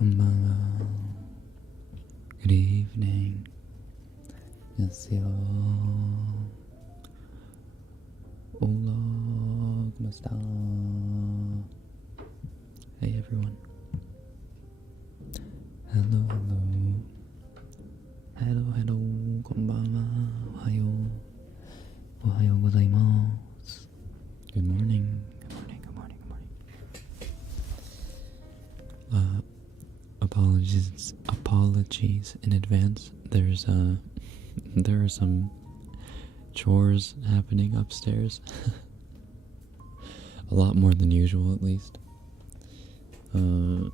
こんばんは。Good evening. 안녕하세요. Hola, ¿cómo está? Hey everyone. Hello, hello. Hello, hello. こんばんは。おはよう。おはようございます。Good morning. Good morning, good morning, good morning. Apologies in advance. There are some chores happening upstairs. A lot more than usual, at least. So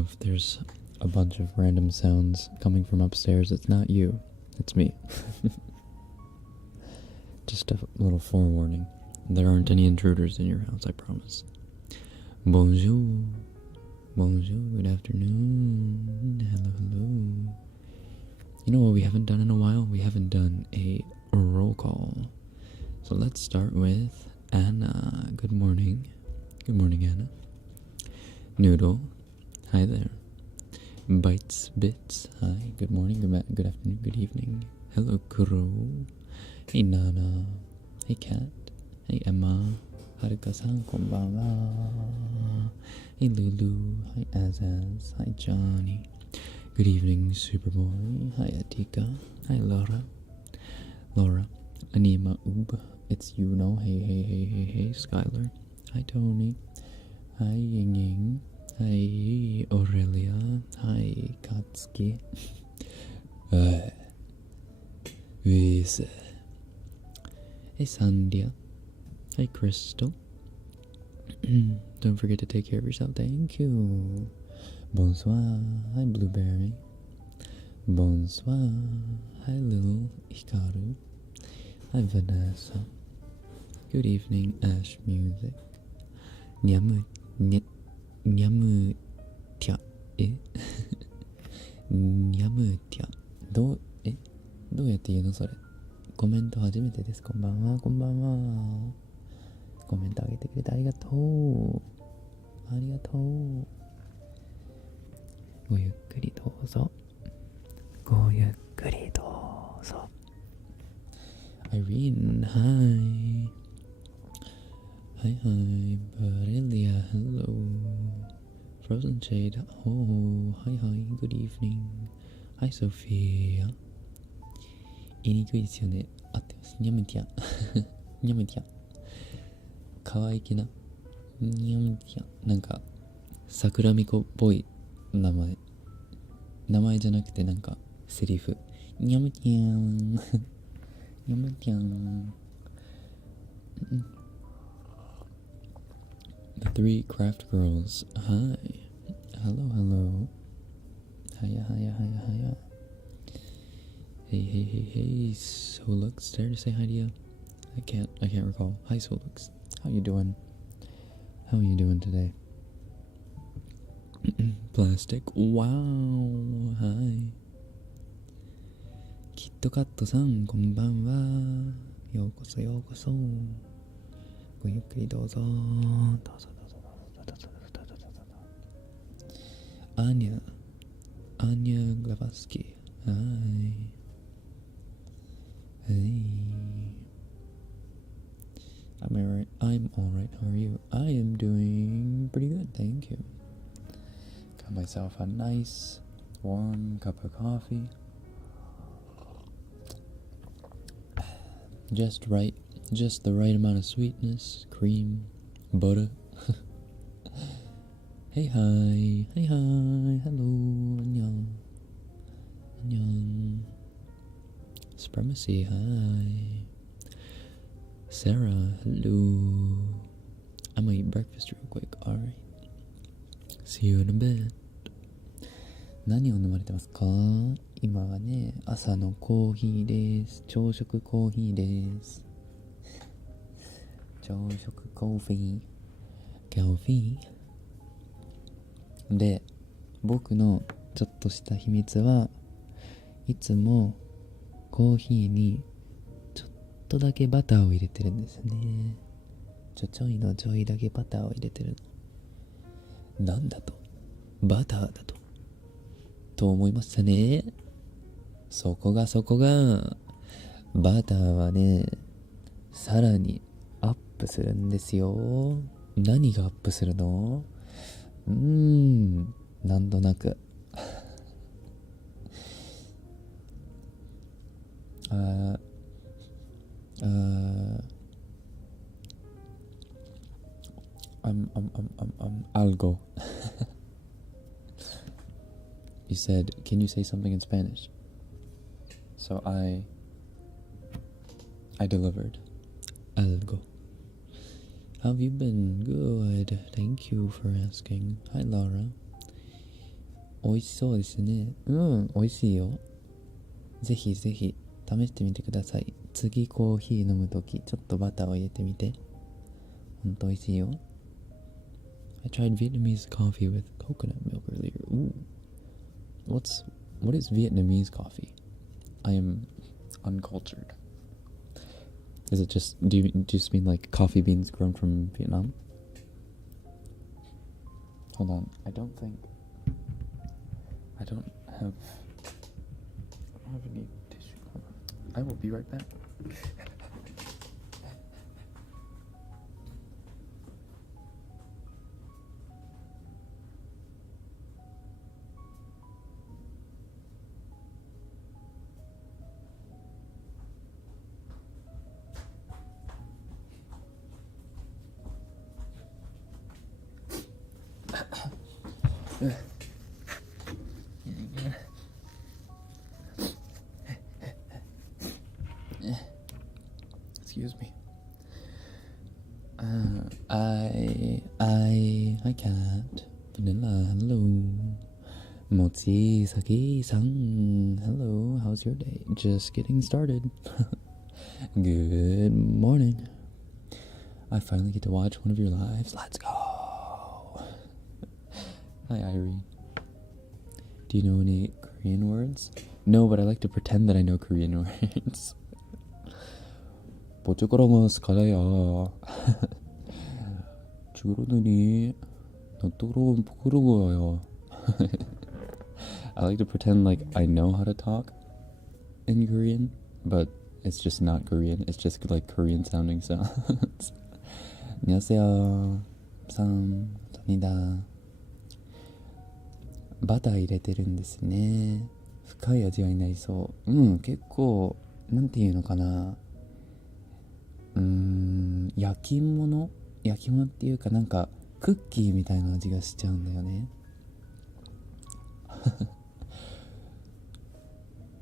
if there's a bunch of random sounds coming from upstairs, it's not you, it's me. Just a little forewarning. There aren't any intruders in your house, I promise. Bonjour. Bonjour, good afternoon. Hello, hello. You know what we haven't done in a while? We haven't done a roll call. So let's start with Anna. Good morning. Good morning, Anna. Noodle. Hi there. Bites, Bits. Hi. Good morning, good afternoon, good evening. Hello, Kuro. Hey, Nana. Hey, Kat. Hey, Emma. Haruka-san, konbanwa. Hey, Lulu. Hi, Azaz. Hi, Johnny. Good evening, Superboy. Hi, Atika. Hi, Laura. Laura. Anima Ub. It's Yuno. Hey, hey, hey, hey, hey, Skylar. Hi, Tony. Hi, Ying Ying. Hi, Aurelia. Hi, Katsuki. Vise. Hey, Sandhya. Hi, Crystal. Don't forget to take care of yourself. Thank you. Bonsoir. Hi, Blueberry. Bonsoir. Hi, Lil Hikaru. Hi, Vanessa. Good evening, Ash Music. Nyamu tya. Nyamu tya. どうやって言うのそれ。コメント初めてです。こんばんは、こんばんは。コメントあげてくれてありがとう。ありがとう。ごゆっくりどうぞ。ごゆっくりどうぞ。Irene, hi. Hi, hi. Barelia, hello. Frozen Shade, oh, hi, hi. Good evening. Hi, Sophia. 言いにくいですよね。合ってます。ニャムティア。ニャムティア。可愛い気な。ニャムティア。なんか、桜みこっぽい名前。名前じゃなくてなんか、セリフ。ニャムティアン。ニャムティアン。The three craft girls. Hi. Hello, hello. Hiya, hiya, hiya, hiya. Hey, hey, hey, hey, Solux, dare to say hi to you? I can't recall. Hi, Solux. How you doing? How are you doing today? Plastic. Wow. Hi. KitKat-san, こんばんは。ようこそようこそ。ごゆっくりどうぞ。どうぞどうぞどうぞどうぞどうぞどうぞ。アニャグラバスキー。Hi. Hey. I'm alright. How are you? I am doing pretty good, thank you. Got myself a nice warm cup of coffee. Just the right amount of sweetness, cream, butter. Hey, hi. Hello. Annyeong. Supremacy, hi. Sarah, hello. I'm gonna eat breakfast real quick, alright. See you in a bit. 何を飲まれてますか？今はね、朝のコーヒーです。朝食コーヒーです。朝食コーヒー。で、僕のちょっとした秘密はいつもコーヒーにちょっとだけバターを入れてるんですね。ちょいだけバターを入れてる。なんだと？バターだと思いましたね。そこがバターはね、さらにアップするんですよ。何がアップするの？なんとなくalgo. You said, can you say something in Spanish? So I delivered. Algo. How have you been? Good. Thank you for asking. Hi, Laura. 美味しそうですね。美味しいよ。ぜひぜひ試してみてください。次コーヒー飲むとき、ちょっとバターを入れてみて。ほんと美味しいよ。I tried Vietnamese coffee with coconut milk earlier. Ooh. What is Vietnamese coffee? I am uncultured. Is it just, do you just mean like coffee beans grown from Vietnam? Hold on, I don't have any tissue. I will be right back. Excuse me. Hi cat. Vanilla, hello. Mochi, Saki-san, hello. How's your day? Just getting started. Good morning. I finally get to watch one of your lives. Let's go. Hi, Irene. Do you know any Korean words? No, but I like to pretend that I know Korean words. 보조거라마스카라야. 주로더니 너또로 부끄러워요. I like to pretend like I know how to talk in Korean, but it's just not Korean. It's just like Korean sounding sounds. 안녕하세요. 감사합니다. バター入れてるんですね。深い味わいになりそう。結構なんていうのかな。焼き物っていうかなんかクッキーみたいな味がしちゃうんだよね。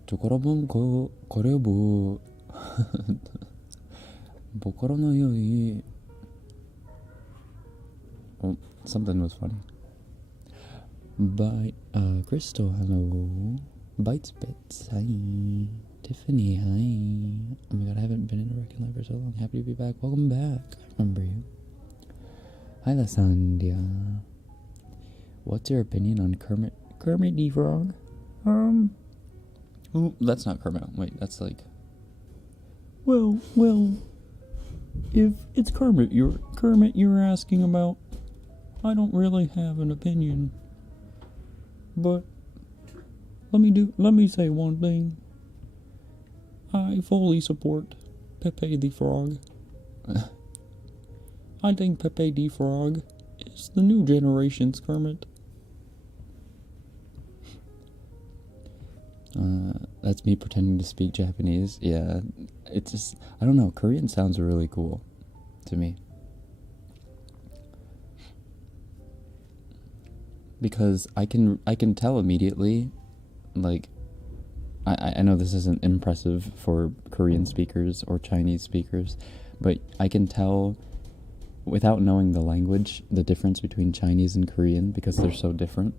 チョコラボンこれもボコロのように。Oh, something was funny. Crystal, hello. Bites Bits, hi. Tiffany, hi. Oh my god, I haven't been in a Rekken live for so long. Happy to be back. Welcome back. I remember you. Hi, Lasandia. What's your opinion on Kermit the Frog? Ooh, that's not Kermit. Wait, that's like... Well, if it's Kermit you're asking about, I don't really have an opinion. But let me say one thing. I fully support Pepe the Frog. I think Pepe the Frog is the new generation's Kermit. That's me pretending to speak Japanese. Yeah, it's just, I don't know, Korean sounds really cool to me. Because I can tell immediately, like, I know this isn't impressive for Korean speakers or Chinese speakers, but I can tell without knowing the language the difference between Chinese and Korean because they're so different.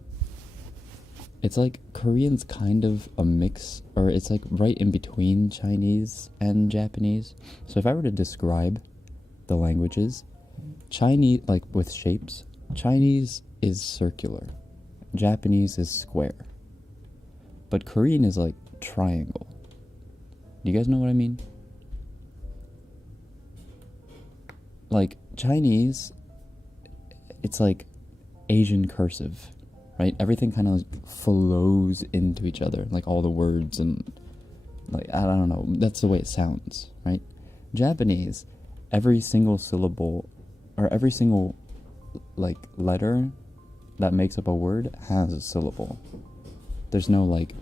It's like Korean's kind of a mix, or it's like right in between Chinese and Japanese. So if I were to describe the languages, Chinese, like with shapes, Chinese is circular, Japanese is square, but Korean is like triangle. Do you guys know what I mean? Like Chinese, it's like Asian cursive, right? Everything kind of flows into each other, like all the words and like, I don't know, that's the way it sounds, right? Japanese, every single syllable or every single like letter that makes up a word has a syllable. There's no like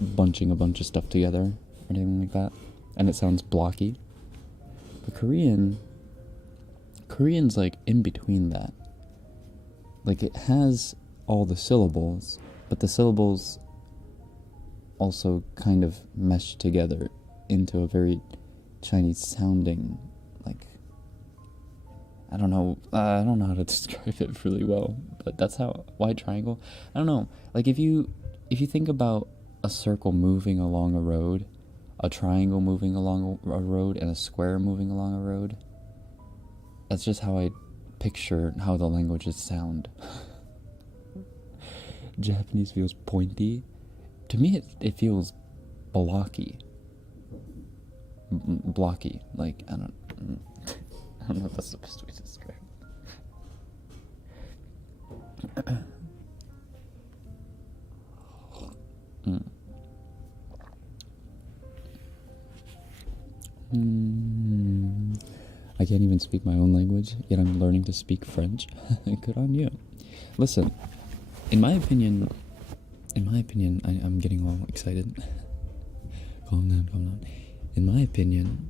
bunching a bunch of stuff together or anything like that, and it sounds blocky. But Korean's like in between that. Like it has all the syllables, but the syllables also kind of mesh together into a very Chinese sounding, like, I don't know how to describe it really well, but that's how, why triangle? I don't know, like if you think about a circle moving along a road, a triangle moving along a road, and a square moving along a road, that's just how I picture how the languages sound. Japanese feels pointy. To me, it feels blocky. Blocky. Like, I don't know if that's the best way to describe it. I can't even speak my own language, yet I'm learning to speak French. Good on you. Listen, in my opinion, I'm getting all excited. Calm down. In my opinion,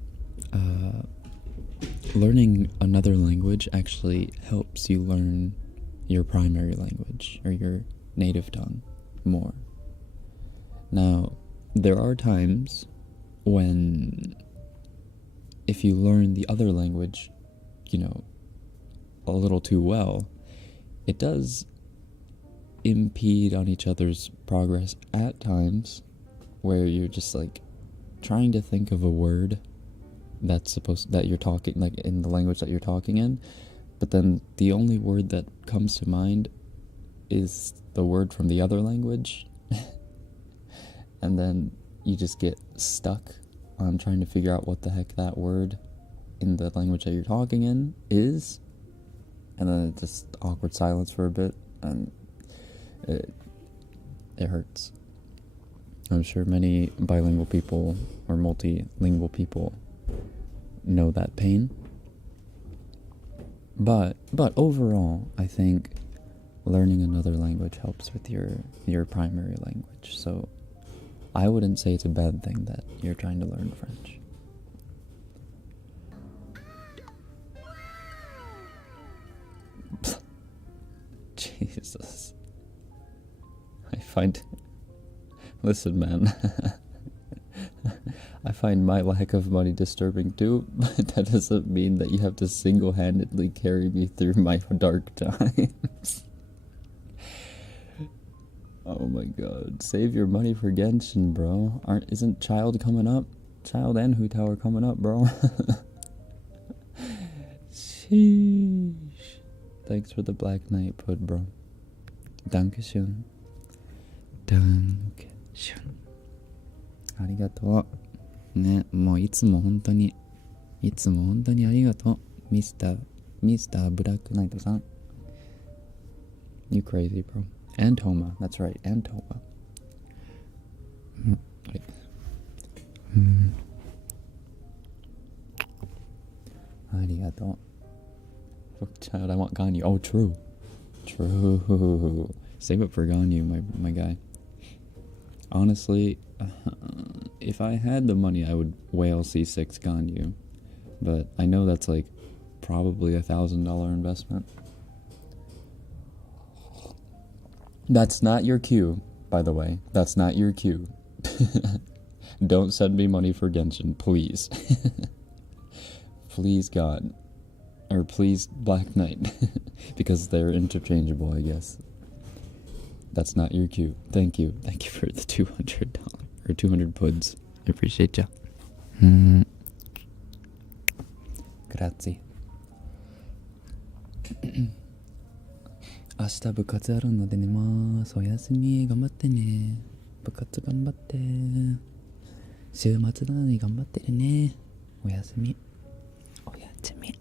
learning another language actually helps you learn your primary language or your native tongue more. Now, there are times when if you learn the other language, a little too well, it does impede on each other's progress at times, where you're just like trying to think of a word that you're talking, like in the language that you're talking in, but then the only word that comes to mind is the word from the other language. And then you just get stuck on trying to figure out what the heck that word in the language that you're talking in is, and then it's just awkward silence for a bit, and it hurts. I'm sure many bilingual people or multilingual people know that pain. But overall, I think learning another language helps with your primary language. So I wouldn't say it's a bad thing that you're trying to learn French. Jesus. Listen, man. I find my lack of money disturbing too, but that doesn't mean that you have to single-handedly carry me through my dark times. Oh my god. Save your money for Genshin, bro. Isn't Child coming up? Child and Hu Tower coming up, bro. Sheesh. Thanks for the Black Knight put, bro. Dankeschön. Dankeschön. ありがとう。ね、もういつも本当にありがとう。ミスターブラックナイトさん。You crazy, bro. And Toma, that's right, and Toma. Arigato. Child, I want Ganyu. Oh, true. Save it for Ganyu, my guy. Honestly, if I had the money, I would whale C6 Ganyu. But I know that's like probably $1,000 investment. That's not your cue, by the way. That's not your cue. Don't send me money for Genshin, please. Please, God. Or please, Black Knight. Because they're interchangeable, I guess. That's not your cue. Thank you. Thank you for the $200 or 200 puds. I appreciate ya. Grazie. 明日部活あるので寝ます。おやすみ。頑張ってね。部活頑張って。週末なのに頑張ってるね。おやすみ。おやすみ。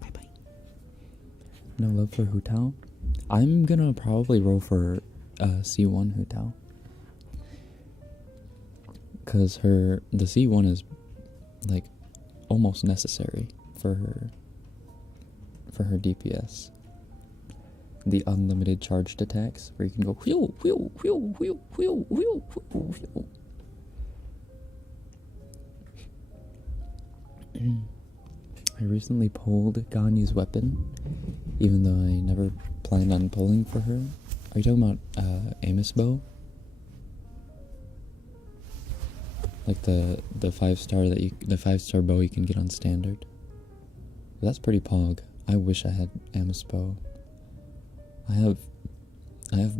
バイバイ。No love for Hu Tao? I'm gonna probably roll for C1 Hutao. Because the C1 is like almost necessary for her DPS. The unlimited charged attacks where you can go whew, whew, whew, whew, whew, whew, whew, whew. I recently pulled Ganyu's weapon, even though I never planned on pulling for her. Are you talking about Amos bow? Like the 5-star the 5-star bow you can get on standard. That's pretty pog. I wish I had Amos bow. I have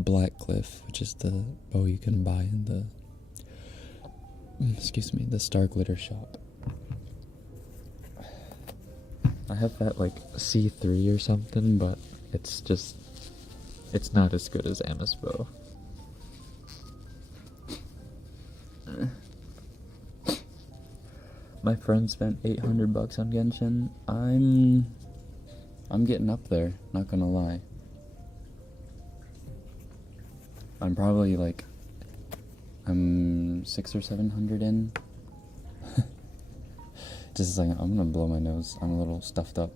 Black Cliff, which is the bow you can buy in the Star Glitter shop. I have that like C3 or something, but it's not as good as Amos bow. My friend spent $800 on Genshin. I'm getting up there, not gonna lie. I'm probably like, I'm 600 or 700 in. Just a second, I'm gonna blow my nose. I'm a little stuffed up.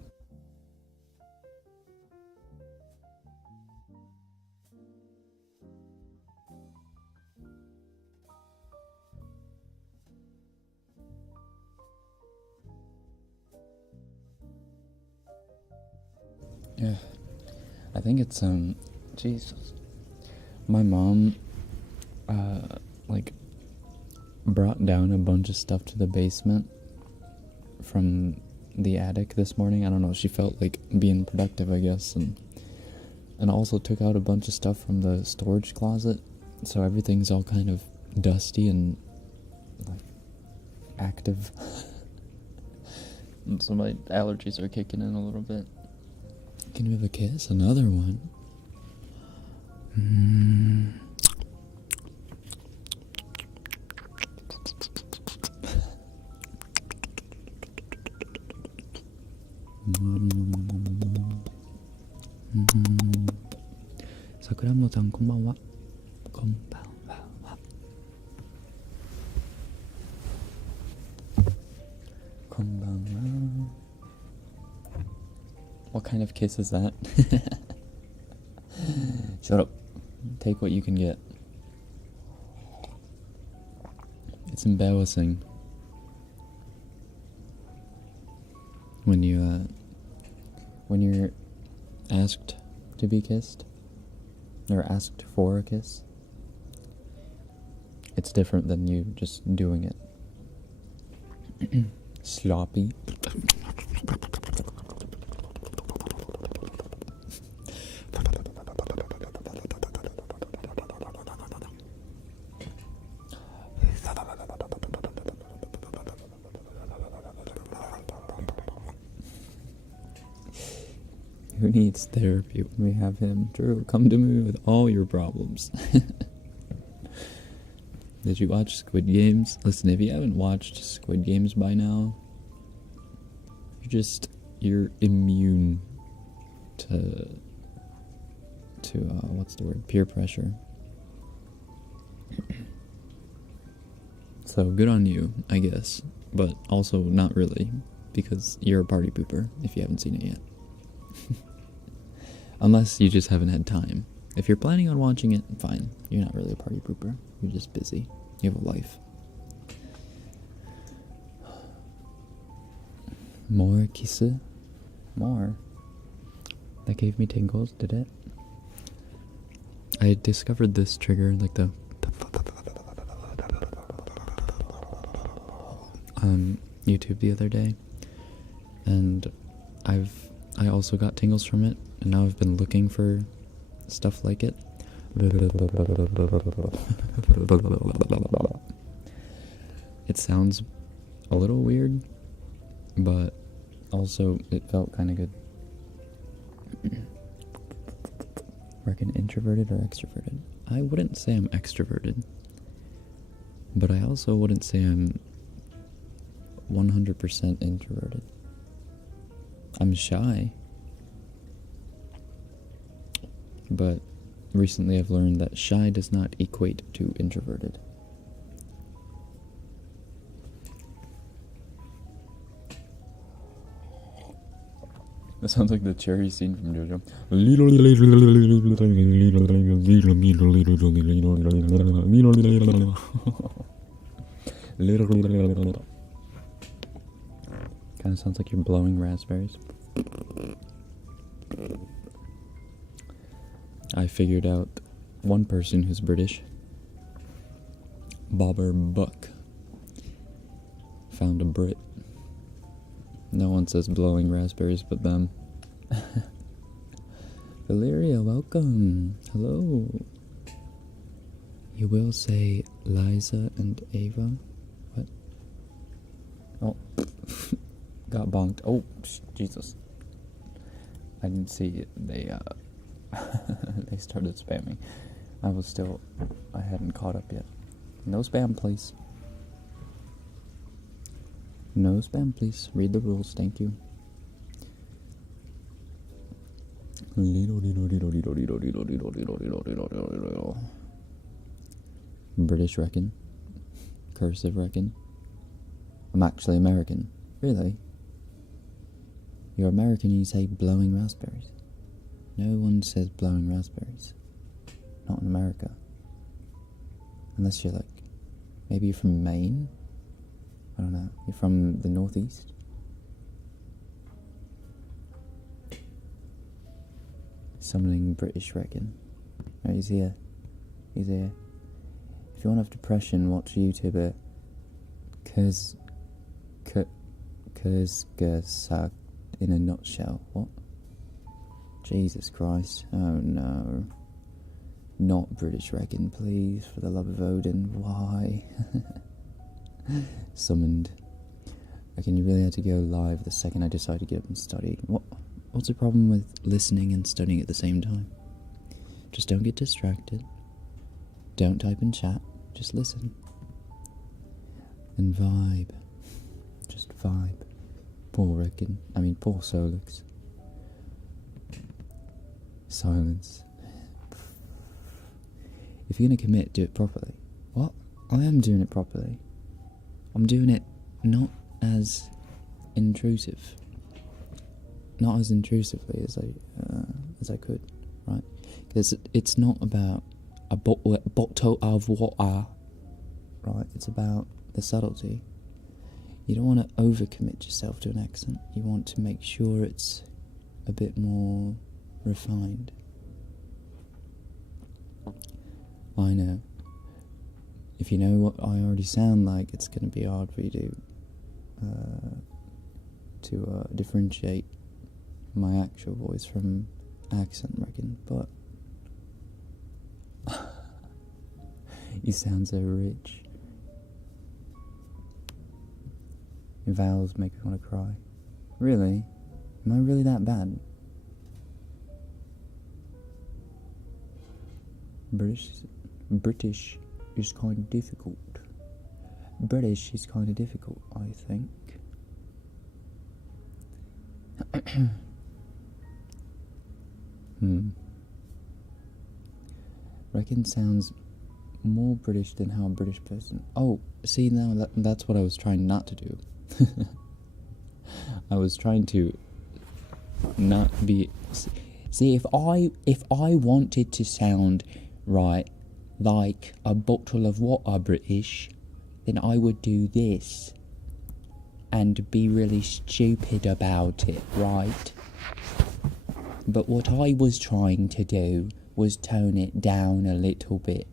Yeah, I think it's, Jesus. My mom, like, brought down a bunch of stuff to the basement from the attic this morning. I don't know, she felt like being productive, I guess, and also took out a bunch of stuff from the storage closet, so everything's all kind of dusty and, like, active. And so my allergies are kicking in a little bit. Can we have a kiss? Another one. Sakuramo-san, konbanwa. Konbanwa. Konbanwa. What kind of kiss is that? Shut up. Take what you can get. It's embarrassing when you're asked to be kissed or asked for a kiss. It's different than you just doing it. Sloppy. Who needs therapy when we have him? Drew, come to me with all your problems. Did you watch Squid Games? Listen, if you haven't watched Squid Games by now, you're immune to what's the word? Peer pressure. So good on you, I guess, but also not really, because you're a party pooper if you haven't seen it yet. Unless you just haven't had time. If you're planning on watching it, fine. You're not really a party pooper. You're just busy. You have a life. More kissu? More? That gave me tingles, did it? I discovered this trigger, like the on YouTube the other day, and I also got tingles from it, and now I've been looking for stuff like it. It sounds a little weird, but also it felt kind of good. Reckon introverted or extroverted? I wouldn't say I'm extroverted, but I also wouldn't say I'm 100% introverted. I'm shy. But recently I've learned that shy does not equate to introverted. That sounds like the cherry scene from JoJo. Kind of sounds like you're blowing raspberries. I figured out one person who's British. Bobber Buck. Found a Brit. No one says blowing raspberries but them. Valeria, welcome. Hello. You will say Liza and Ava? What? Oh. Got bonked. Oh, Jesus. I didn't see it. They started spamming. I hadn't caught up yet. No spam, please. No spam, please. Read the rules, thank you. British Rekken. Cursive Rekken. I'm actually American. Really? You're American and you say blowing raspberries. No one says blowing raspberries. Not in America. Unless you're like, maybe you're from Maine? I don't know. You're from the Northeast? Summoning British Rekken. Right, he's here. He's here. If you want to have depression, watch YouTuber Kurzgesagt in a nutshell. What? Jesus Christ. Oh no. Not British Rekken, please. For the love of Odin. Why? Summoned. Okay, you really had to go live the second I decided to get up and study. What's the problem with listening and studying at the same time? Just don't get distracted. Don't type in chat. Just listen. And vibe. Just vibe. Poor Rekken. Poor Solix. Silence. If you're gonna commit, do it properly. What? I am doing it properly. I'm doing it not as intrusive. Not as intrusively as I could, right? Because it's not about a bottle of water, right? It's about the subtlety. You don't want to overcommit yourself to an accent. You want to make sure it's a bit more refined. I know. If you know what I already sound like, it's going to be hard for you to differentiate my actual voice from accent, Rekken, but you sound so rich. Your vowels make me want to cry. Really? Am I really that bad? British is kind of difficult. British is kind of difficult, I think. Rekken sounds more British than how a British person... Oh, see, now that's what I was trying not to do. I was trying to not be... See, if I wanted to sound right, like a bottle of water British, then I would do this and be really stupid about it, right? But what I was trying to do was tone it down a little bit.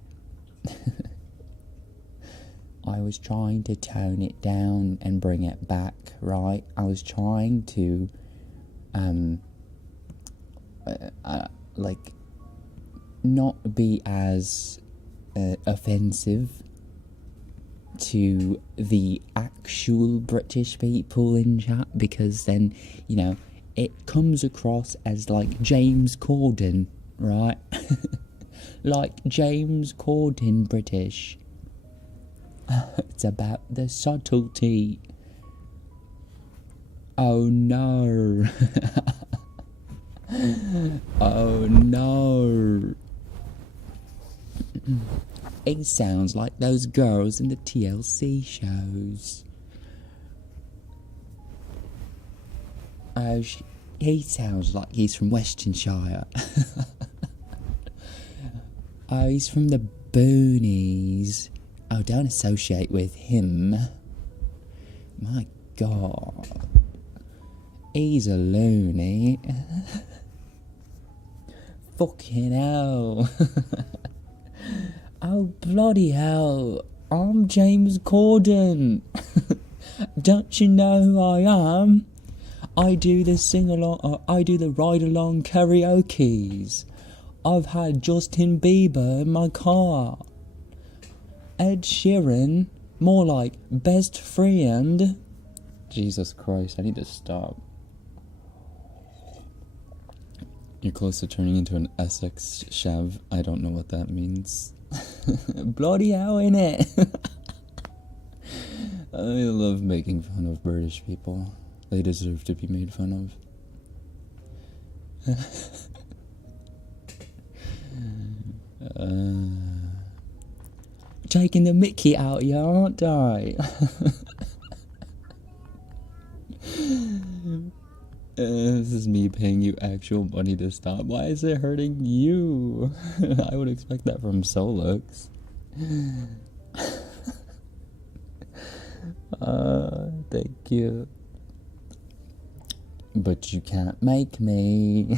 I was trying to tone it down and bring it back, right? I was trying to not be as offensive to the actual British people in chat, because then, it comes across as like James Corden, right? Like James Corden British. It's about the subtlety. Oh no. Oh no. He sounds like those girls in the TLC shows. Oh, he sounds like he's from Westonshire. Oh, he's from the boonies. Oh, don't associate with him. My God. He's a loony. Fucking hell. Oh, bloody hell. I'm James Corden. Don't you know who I am? I do the sing-along, I do the ride-along karaoke's. I've had Justin Bieber in my car. Ed Sheeran, more like best friend. Jesus Christ, I need to stop. You're close to turning into an Essex Chev. I don't know what that means. Bloody hell, innit? I love making fun of British people. They deserve to be made fun of. Taking the mickey out, yeah, aren't I? This is me paying you actual money to stop. Why is it hurting you? I would expect that from Solux. Thank you. But you can't make me.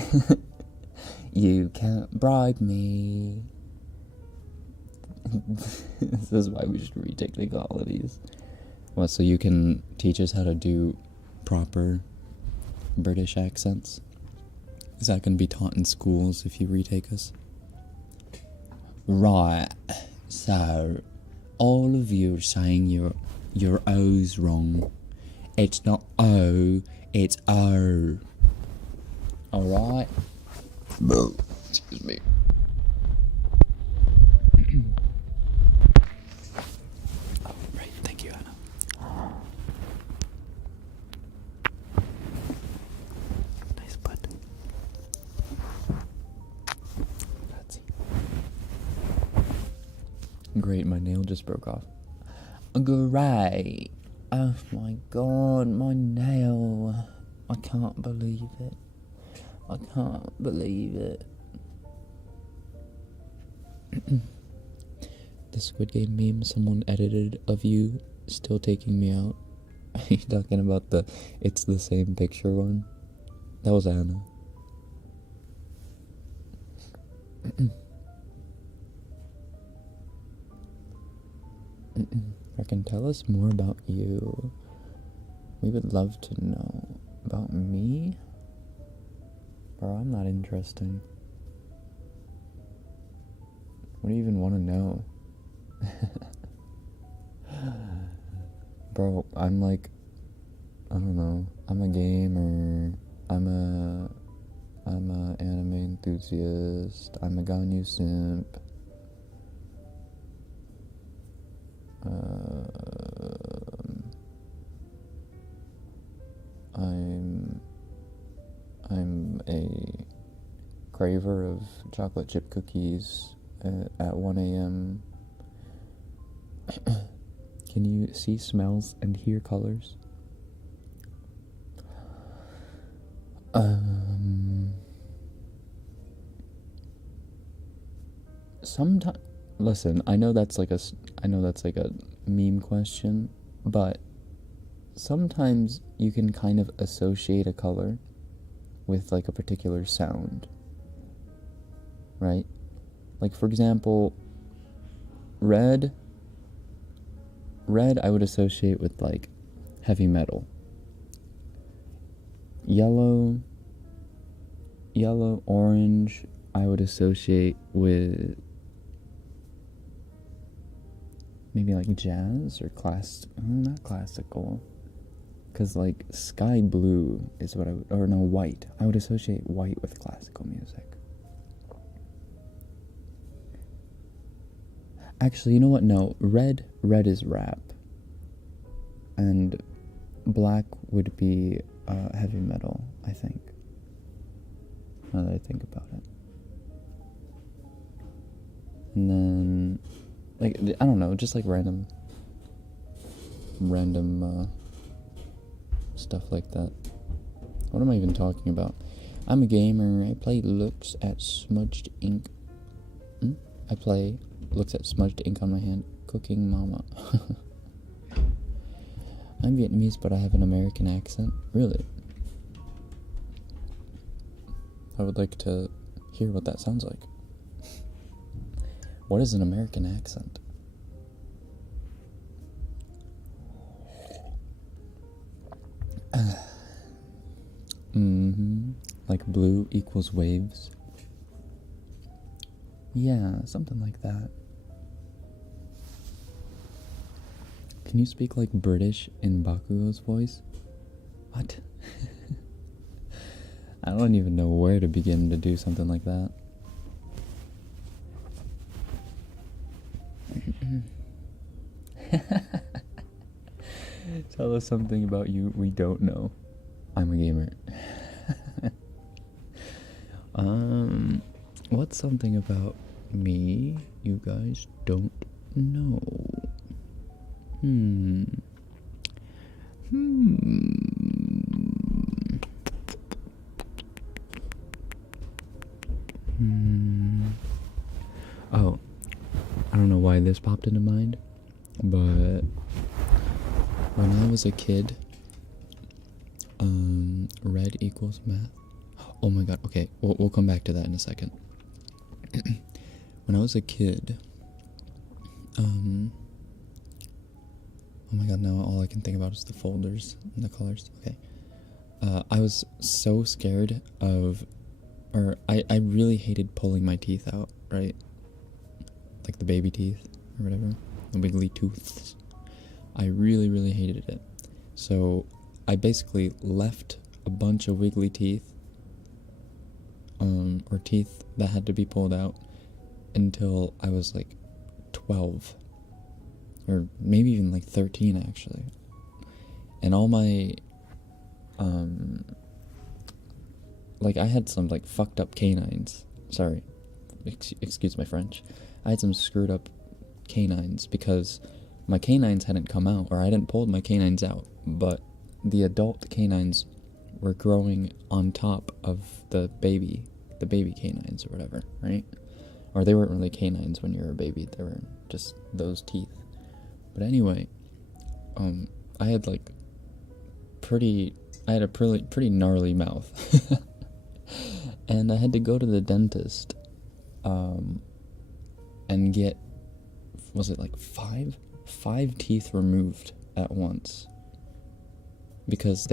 You can't bribe me. This is why we should retake the qualities. Well, so you can teach us how to do proper British accents? Is that going to be taught in schools if you retake us? Right. So, all of you are saying your O's wrong. It's not O, it's O. Alright? Excuse me. Oh, right. Thank you, Anna. Nice butt. Grazie. Great, my nail just broke off. Great. Oh my God, my nail. I can't believe it. I can't believe it. The Squid Game meme someone edited of you still taking me out. Are you talking about the it's the same picture one? That was Anna. Rekken, tell us more about you. We would love to know. About me? Bro, I'm not interesting. What do you even want to know? Bro, I'm like, I don't know. I'm a gamer. I'm a anime enthusiast. I'm a Ganyu simp. I'm a craver of chocolate chip cookies at 1 a.m. Can you see smells and hear colors? Sometimes, listen, I know that's like a meme question, but sometimes you can kind of associate a color with like a particular sound, right? Like, for example, red I would associate with like heavy metal. Yellow, orange I would associate with maybe like jazz or not classical. Because, like, sky blue is what white. I would associate white with classical music. Actually, you know what? No, red is rap. And black would be heavy metal, I think. Now that I think about it. And then Like, I don't know, just like random stuff like that. What am I even talking about? I'm a gamer. I play looks at smudged ink. I play looks at smudged ink on my hand. Cooking mama. I'm Vietnamese, but I have an American accent. Really? I would like to hear what that sounds like. What is an American accent? Like blue equals waves. Yeah, something like that. Can you speak like British in Bakugo's voice? What? I don't even know where to begin to do something like that. Tell us something about you we don't know. I'm a gamer. What's something about me you guys don't know? Oh, I don't know why this popped into mind, but when I was a kid, red equals math. Oh my god, okay, we'll come back to that in a second. When I was a kid, oh my god, now all I can think about is the folders and the colors. Okay. I was so scared of, I really hated pulling my teeth out, right? Like the baby teeth or whatever, the wiggly tooths. I really, really hated it. So I basically left a bunch of wiggly teeth, or teeth that had to be pulled out, until I was like 12, or maybe even like 13 actually. And all my, like I had some like fucked up canines. Sorry, excuse my French. I had some screwed up canines because my canines hadn't come out, or I hadn't pulled my canines out, but the adult canines were growing on top of the baby canines or whatever, right? Or they weren't really canines when you were a baby, they were just those teeth. But anyway, I had a pretty gnarly mouth. And I had to go to the dentist, and get, was it like five teeth removed at once, because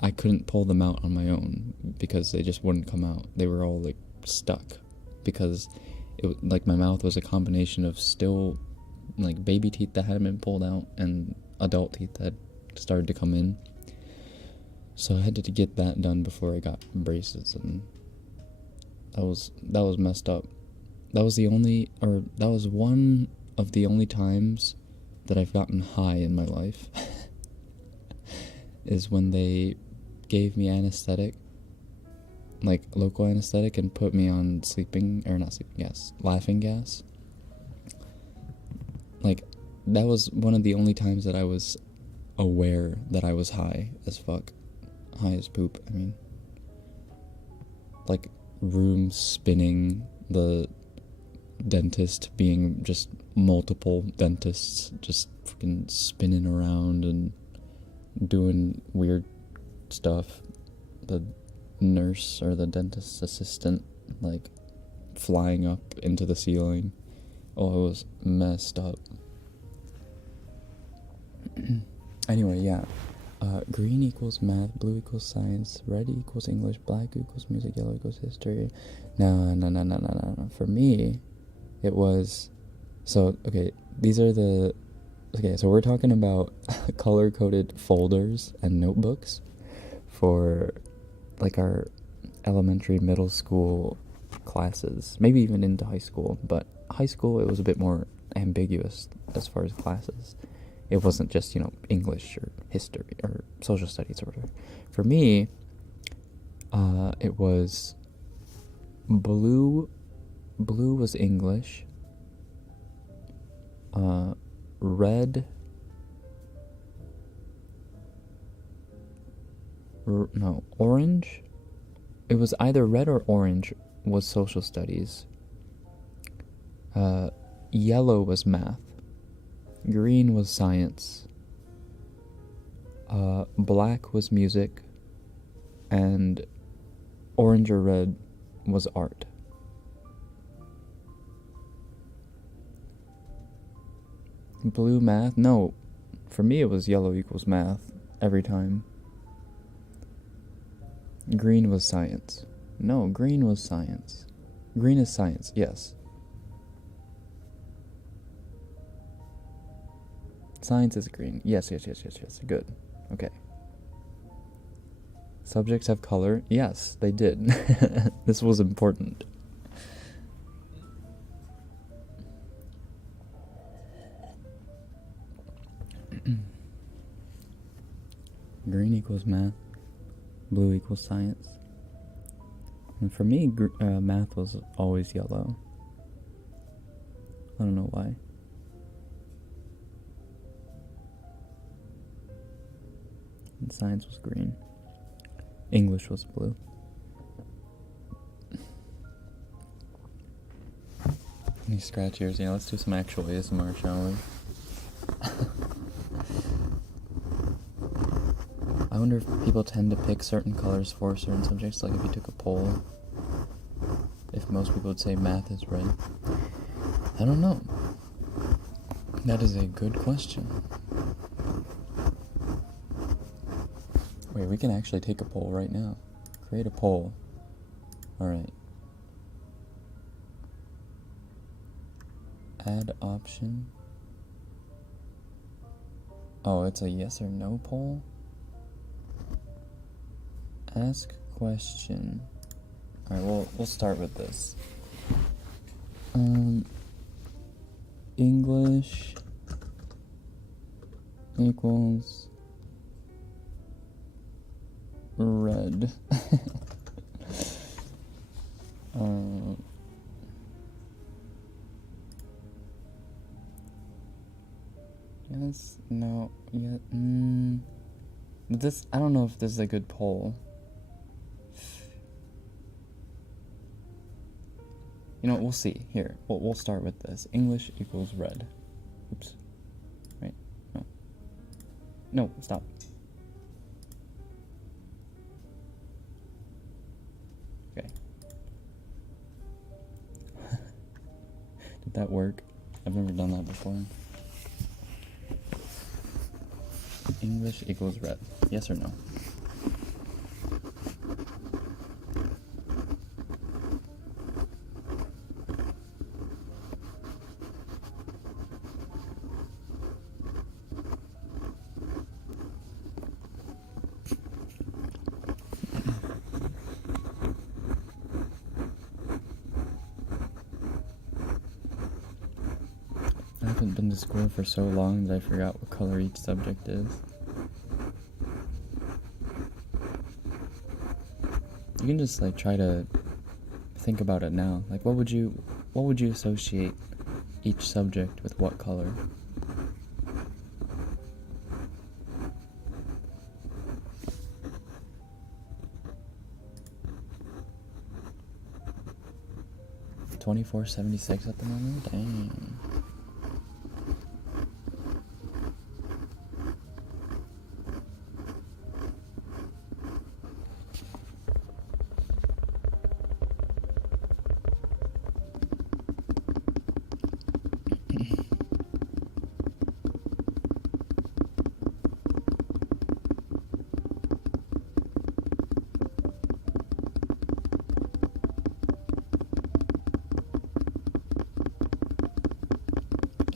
I couldn't pull them out on my own, because they just wouldn't come out. They were all like stuck, because my mouth was a combination of still like baby teeth that hadn't been pulled out and adult teeth that had started to come in. So I had to get that done before I got braces, and that was messed up. That was one of the only times that I've gotten high in my life. Is when they gave me anesthetic, like local anesthetic, and put me on laughing gas. Like, that was one of the only times that I was aware that I was high as fuck. High as poop, I mean. Like, room spinning, the dentist being just multiple dentists just freaking spinning around and doing weird stuff. The nurse or the dentist's assistant, like, flying up into the ceiling. Oh, it was messed up. Anyway, yeah. Green equals math, blue equals science, red equals English, black equals music, yellow equals history. No. For me, it was... So, okay, so we're talking about color-coded folders and notebooks for, like, our elementary, middle school classes. Maybe even into high school, but high school, it was a bit more ambiguous as far as classes. It wasn't just, English or history or social studies or whatever. For me, it was blue was English, Red. No, orange. It was either red or orange was social studies. Yellow was math. Green was science. Black was music. And orange or red was art. Blue math? No. For me it was yellow equals math every time. Green was science. No, green was science. Green is science, yes. Science is green. Yes. Good. Okay. Subjects have color? Yes, they did. This was important. Green equals math. Blue equals science. And for me, math was always yellow. I don't know why. And science was green. English was blue. Any scratch ears? Yeah, let's do some actual ASMR, shall we? I wonder if people tend to pick certain colors for certain subjects, like if you took a poll, if most people would say math is red. I don't know. That is a good question. Wait, we can actually take a poll right now. Create a poll. Alright. Add option. Oh, it's a yes or no poll? Ask question. Alright, we'll start with this. English equals red. Yes, no, yeah, this, I don't know if this is a good poll. You know what, we'll see. Here, we'll start with this. English equals red. Oops. Right, no. No, stop. Okay. Did that work? I've never done that before. English equals red. Yes or no? I haven't been to school for so long that I forgot what color each subject is. You can just like try to think about it now. Like what would you associate each subject with what color? $24.76 at the moment? Dang.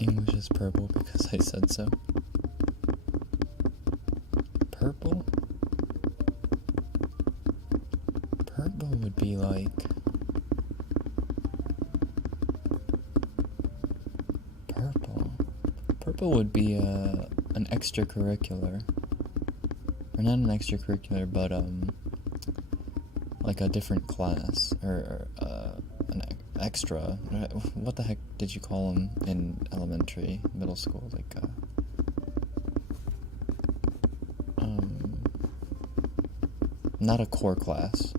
English is purple because I said so. Purple? Purple would be like... Purple would be an extracurricular. Or not an extracurricular, but like a different class. Or extra. What the heck did you call them in elementary, middle school? Like, not a core class.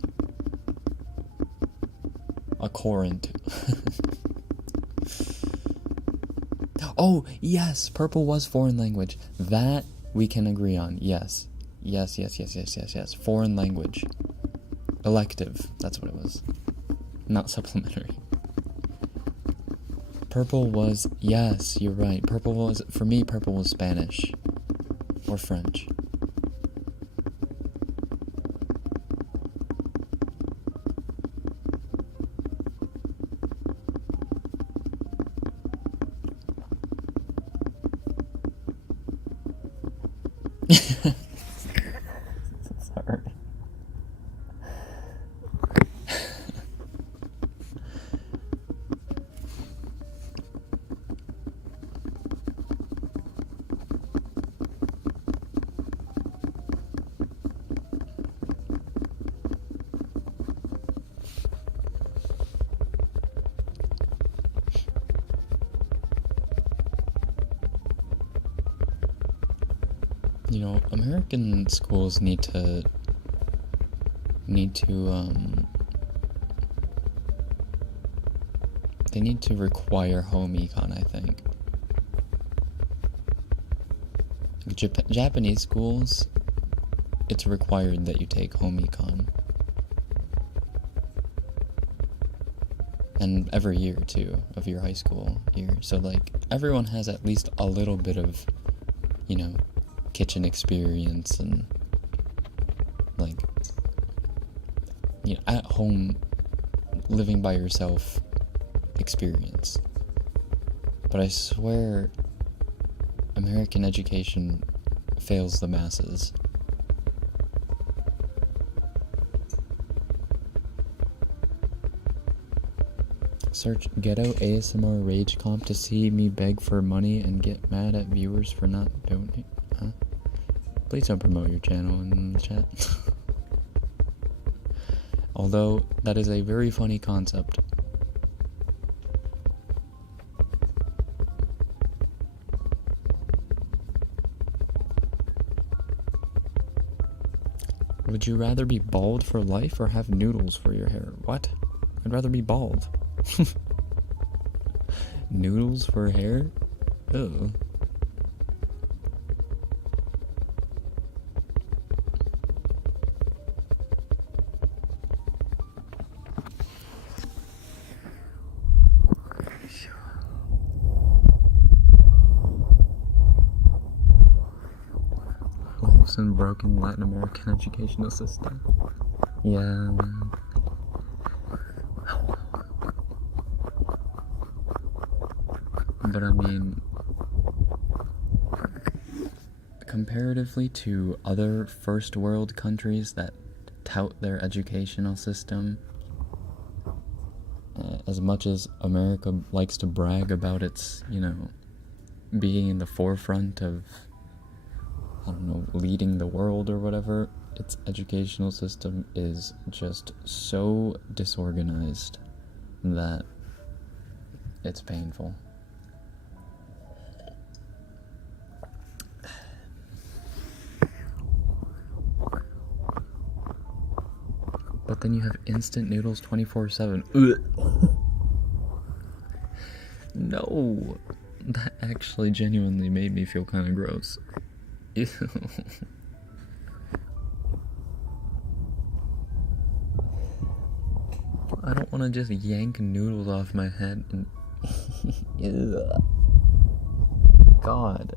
A corent. Oh, yes, purple was foreign language. That we can agree on. Yes. Yes. Foreign language. Elective. That's what it was. Not supplementary. Purple was, yes, you're right. Purple was, for me, purple was Spanish. Or French. Sorry. You know, American schools need to they need to require home econ, I think. Japanese schools, it's required that you take home econ. And every year, too, of your high school year. So, like, everyone has at least a little bit of, you know, kitchen experience and, like, you know, at home, living by yourself experience. But I swear, American education fails the masses. Search ghetto ASMR rage comp to see me beg for money and get mad at viewers for not donating. Huh? Please don't promote your channel in the chat. Although, that is a very funny concept. Would you rather be bald for life or have noodles for your hair? What? I'd rather be bald. Noodles for hair? Ew. Lives in broken Latin American educational system. Yeah. But I mean, comparatively to other first world countries that tout their educational system, as much as America likes to brag about its, you know, being in the forefront of, I don't know, leading the world or whatever, its educational system is just so disorganized that it's painful. But then you have instant noodles 24/7. No, that actually genuinely made me feel kind of gross. Ew. I don't want to just yank noodles off my head and... Ew. God.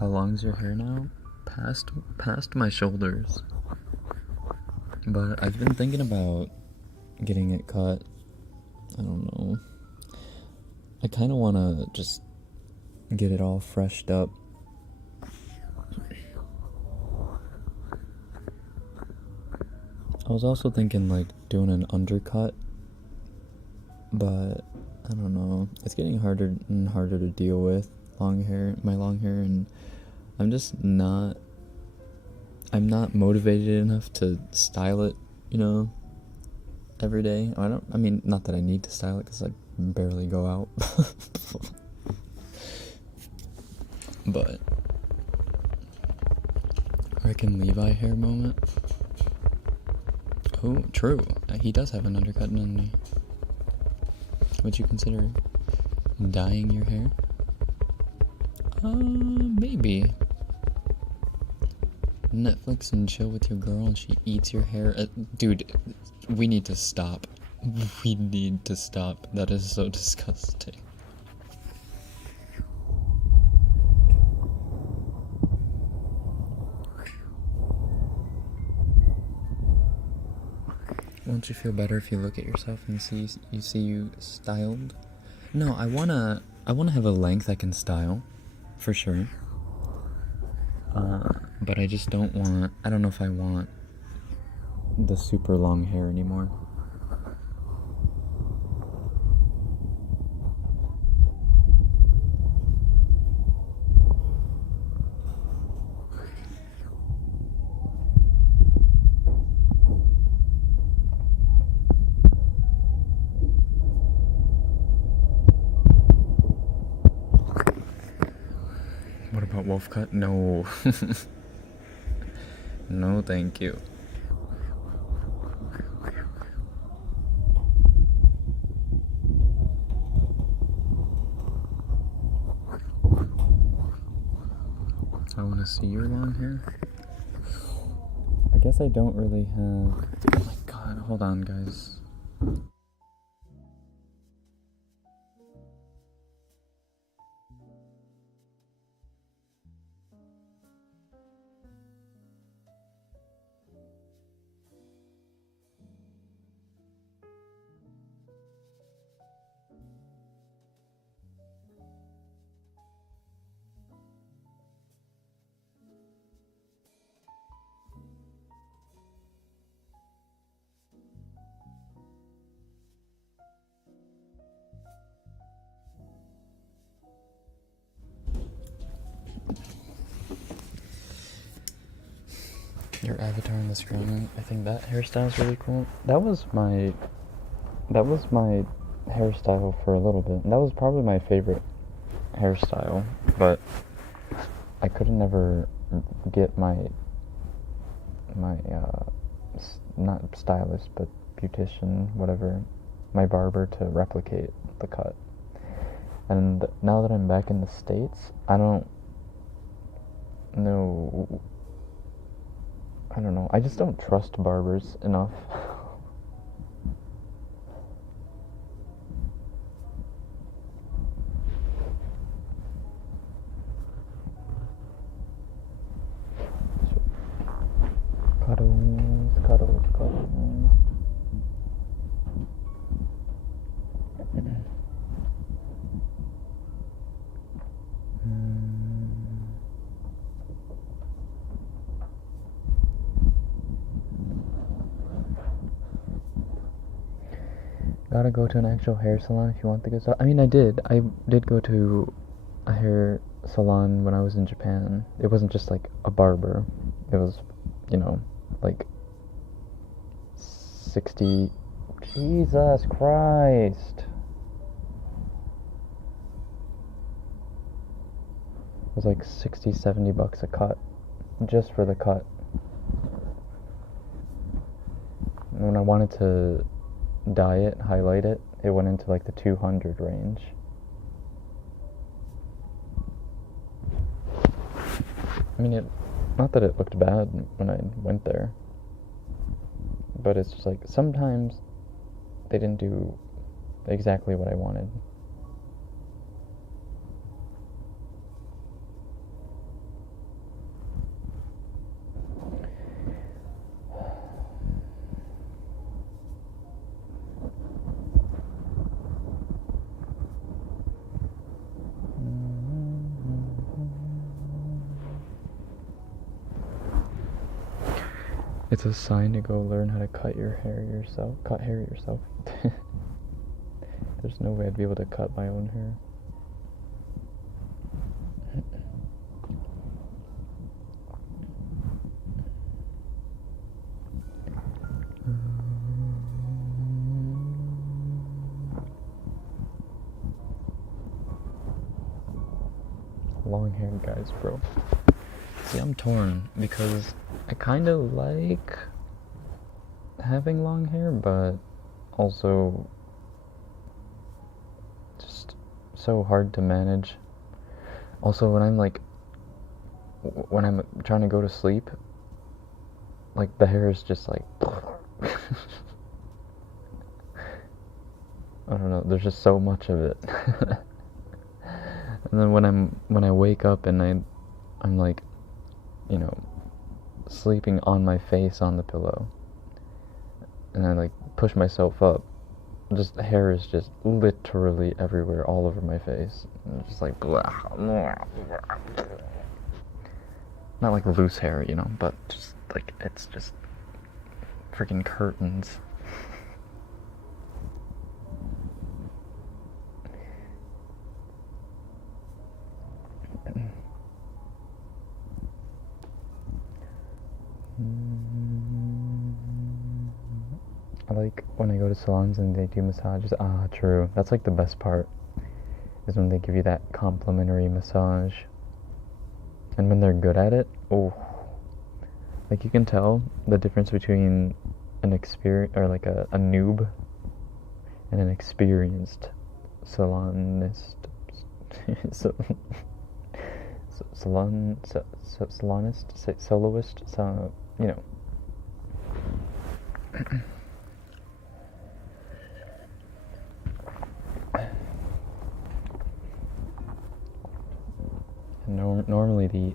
How long's your hair now? Past my shoulders. But I've been thinking about getting it cut. I don't know. I kind of want to just get it all freshed up. I was also thinking like doing an undercut, but I don't know. It's getting harder and harder to deal with my long hair, and I'm just not. I'm not motivated enough to style it, you know, every day. I mean, not that I need to style it because I barely go out. But Rekken Levi hair moment. Oh, true. He does have an undercut, doesn't he? Would you consider dyeing your hair? Maybe. Netflix and chill with your girl and she eats your hair. Dude, we need to stop. We need to stop. That is so disgusting. Won't you feel better if you look at yourself and see you styled? No, I wanna have a length I can style, for sure. But I just don't want. I don't know if I want the super long hair anymore. What about wolf cut? No. No, thank you. I want to see your long hair. I guess I don't really have. Oh my god, hold on, guys. Your avatar in the screen. I think that hairstyle is really cool. That was my hairstyle for a little bit. That was probably my favorite hairstyle, but I could never get my not stylist but beautician, whatever, my barber to replicate the cut. And now that I'm back in the States, I don't know. I just don't trust barbers enough. Cuddles, cuddles, cuddles. Gotta go to an actual hair salon if you want the good stuff. I mean, I did go to a hair salon when I was in Japan. It wasn't just like a barber. It was, like 60. Jesus Christ. It was like 60, 70 bucks a cut. Just for the cut. And when I wanted to dye it, highlight it, it went into like the 200 range. I mean, not that it looked bad when I went there, but it's just like sometimes they didn't do exactly what I wanted. It's a sign to go learn how to cut hair yourself. There's no way I'd be able to cut my own hair. long hair, guys, bro. See, I'm torn because I kind of like having long hair, but also just so hard to manage. Also, when I'm trying to go to sleep, like the hair is just like I don't know, there's just so much of it. And then when I wake up and I'm like, you know, sleeping on my face on the pillow, and I like push myself up, just the hair is just literally everywhere, all over my face. And it's just like not like loose hair, you know, but just like it's just freaking curtains. I like when I go to salons and they do massages. Ah, true. That's like the best part, is when they give you that complimentary massage. And when they're good at it, oh, like you can tell the difference between an like a noob and an experienced salonist. Soloist, so, you know. Normally the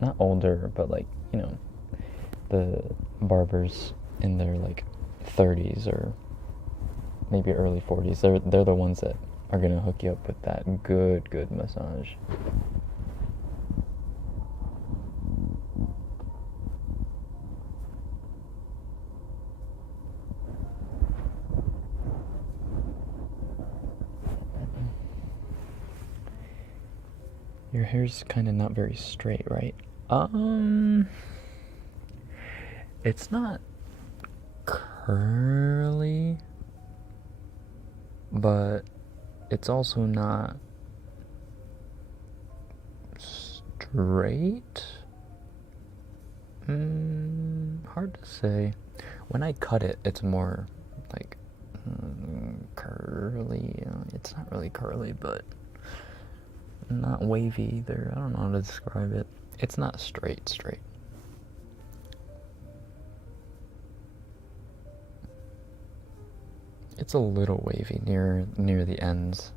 not older, but like, you know, the barbers in their like 30s or maybe early 40s, they're the ones that are gonna hook you up with that good massage. Your hair's kind of not very straight, right? It's not curly, but it's also not straight. Hard to say. When I cut it, it's more like curly. It's not really curly, but not wavy either. I don't know how to describe it. It's not straight. It's a little wavy near the ends.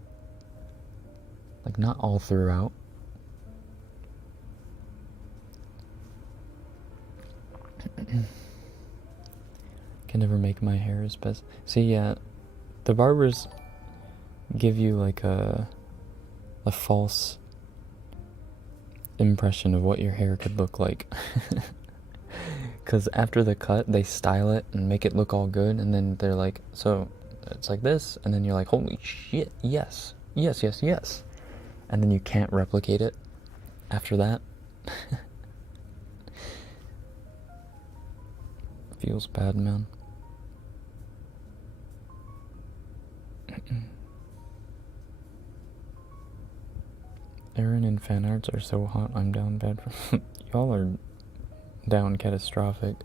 Like not all throughout. Can never make my hair as best. See, yeah, the barbers give you like a false impression of what your hair could look like. Because after the cut, they style it and make it look all good, and then they're like, so it's like this, and then you're like, holy shit, yes. And then you can't replicate it after that. Feels bad, man. Aaron and fanarts are so hot, I'm down bad for y'all are down catastrophic.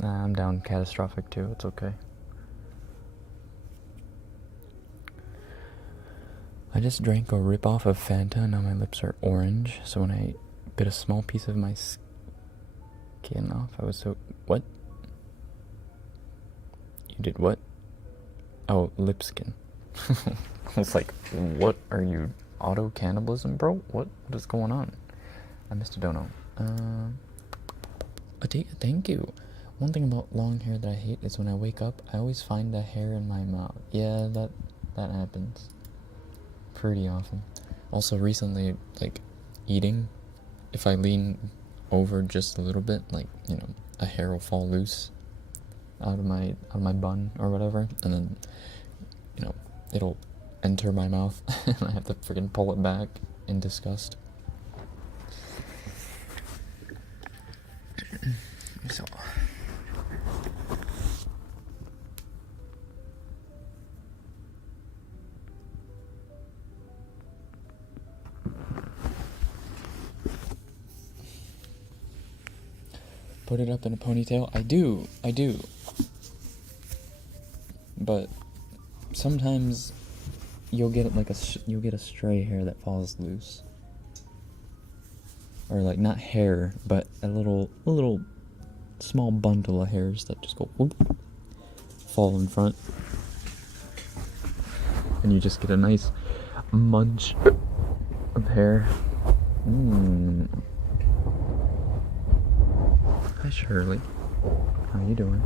Nah, I'm down catastrophic too, it's okay. I just drank a rip-off of Fanta, and now my lips are orange, so when I bit a small piece of my skin off, I was so... What? You did what? Oh, lip skin. I was like, what are you, auto-cannibalism, bro? What is going on? I missed a dono. Thank you. One thing about long hair that I hate is when I wake up, I always find the hair in my mouth. Yeah, that happens pretty often. Also, recently, like, eating, if I lean over just a little bit, like, you know, a hair will fall loose out of my bun or whatever, and then, you know, it'll enter my mouth, and I have to freaking pull it back in disgust. So... put it up in a ponytail? I do. But sometimes you'll get like you'll get a stray hair that falls loose, or like not hair, but a little small bundle of hairs that just go whoop, fall in front, and you just get a nice munch of hair. Hi Shirley, how you doing?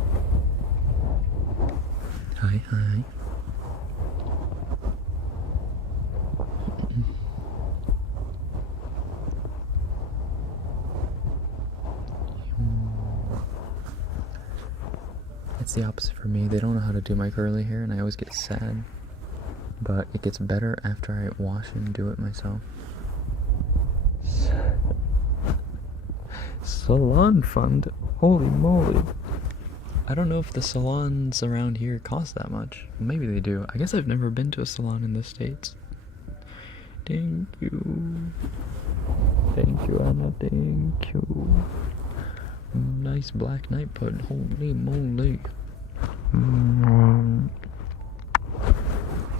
Hi. It's the opposite for me. They don't know how to do my curly hair, and I always get sad. But it gets better after I wash and do it myself. Salon fund? Holy moly. I don't know if the salons around here cost that much. Maybe they do. I guess I've never been to a salon in the States. Thank you. Thank you, Anna. Thank you. Nice black night pud. Holy moly. Nice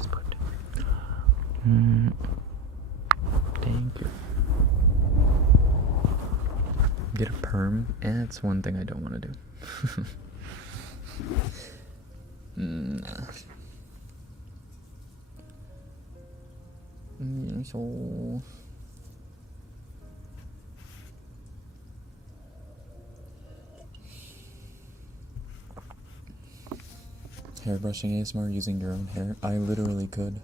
pud. Thank you. Get a perm? That's one thing I don't want to do. So hairbrushing ASMR using your own hair. I literally could.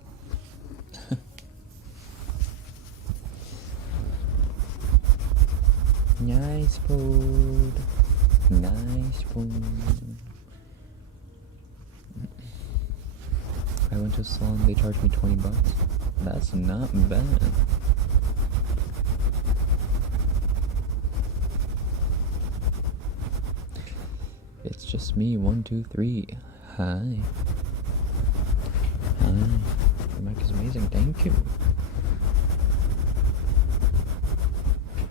Nice food. Nice food. I went to a salon, they charged me $20. That's not bad. It's just me, 1, 2, 3. Hi. Hi. Your mic is amazing, thank you.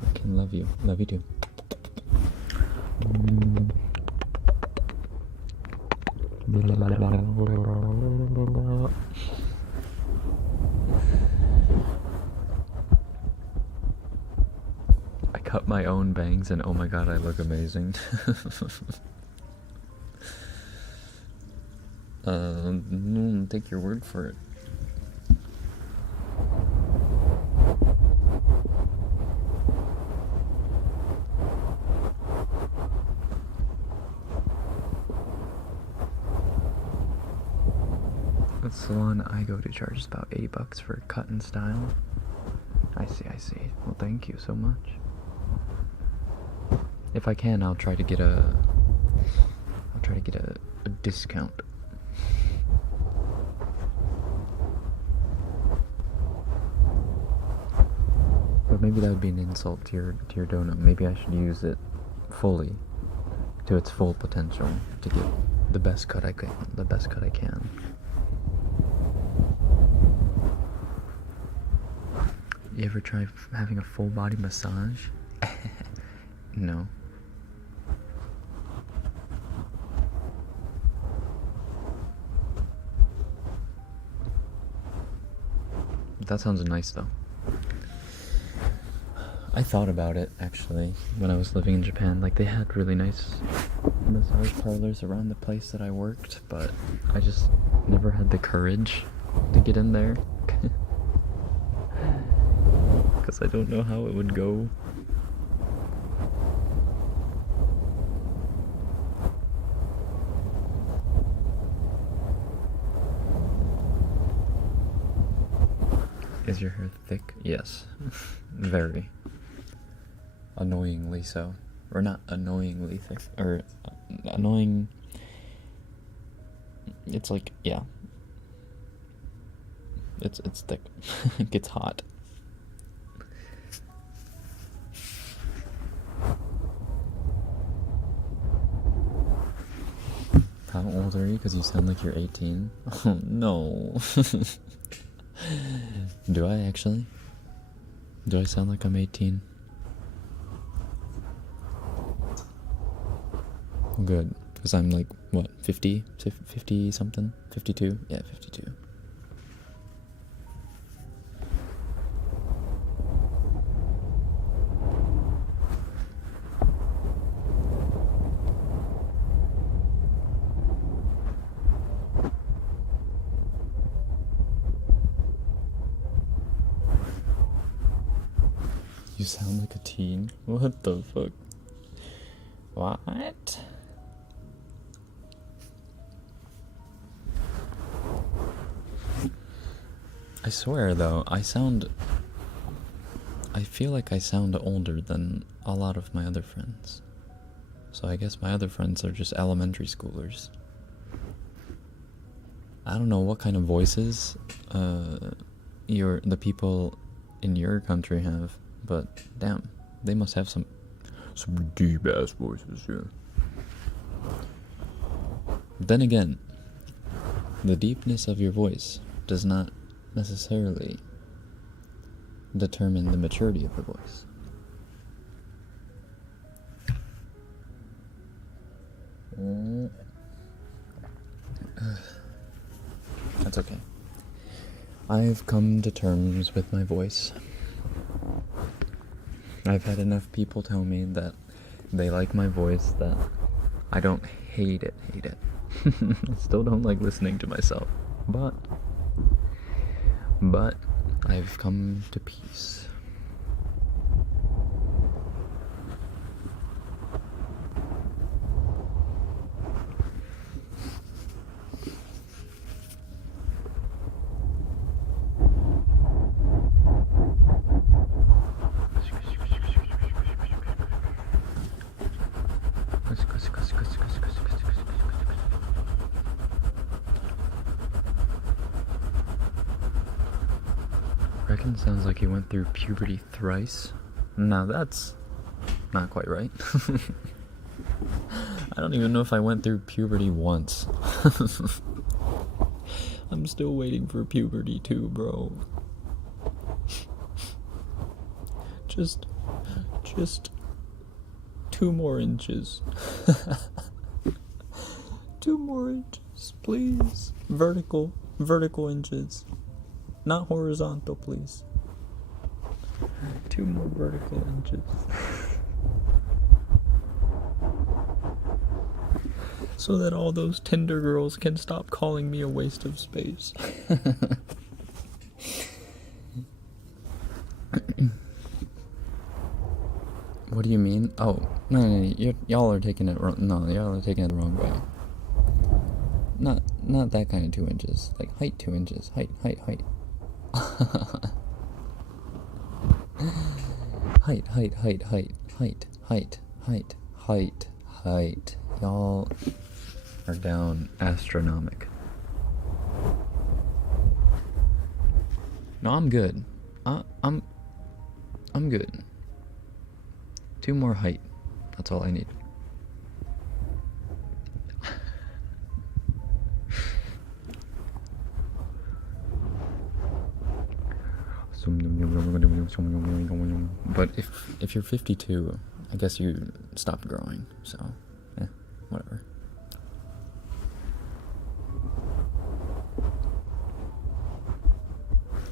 I can love you. Love you too. I cut my own bangs and oh my god, I look amazing. Take your word for it. The salon I go to charges about $8 for a cut and style. I see. Well, thank you so much. If I can, I'll try to get a discount. But maybe that would be an insult to your donut. Maybe I should use it fully, to its full potential, to get the best cut I can. You ever try having a full body massage? No. That sounds nice though. I thought about it actually when I was living in Japan. Like, they had really nice massage parlors around the place that I worked, but I just never had the courage to get in there. Because I don't know how it would go. Is your hair thick? Yes. Very. Annoyingly so. Or not annoyingly thick. Or annoying. It's like, yeah. It's thick. It gets hot. How old are you? Because you sound like you're 18. Oh no. Do I actually? Do I sound like I'm 18? good. Because I'm like, what, 50? 50 something? 52? Yeah, 52. You sound like a teen? What the fuck? What? I swear though, I feel like I sound older than a lot of my other friends. So I guess my other friends are just elementary schoolers. I don't know what kind of voices the people in your country have, but damn, they must have some deep ass voices, yeah. Then again, the deepness of your voice does not necessarily determine the maturity of your voice. That's okay. I've come to terms with my voice. I've had enough people tell me that they like my voice that I don't hate it. I still don't like listening to myself, but I've come to peace. Rekken sounds like he went through puberty thrice. Now that's not quite right. I don't even know if I went through puberty once. I'm still waiting for puberty too, bro. Just 2 more inches. 2 more inches, please. Vertical inches. Not horizontal, please. 2 more vertical inches. So that all those Tinder girls can stop calling me a waste of space. What do you mean? Oh, no, y'all are taking it wrong. No, y'all are taking it the wrong way. Not that kind of 2 inches. Like height 2 inches. Height. height. Y'all are down astronomic. No, I'm good. I'm good. 2 more height. That's all I need. But if you're 52, I guess you stopped growing, so whatever.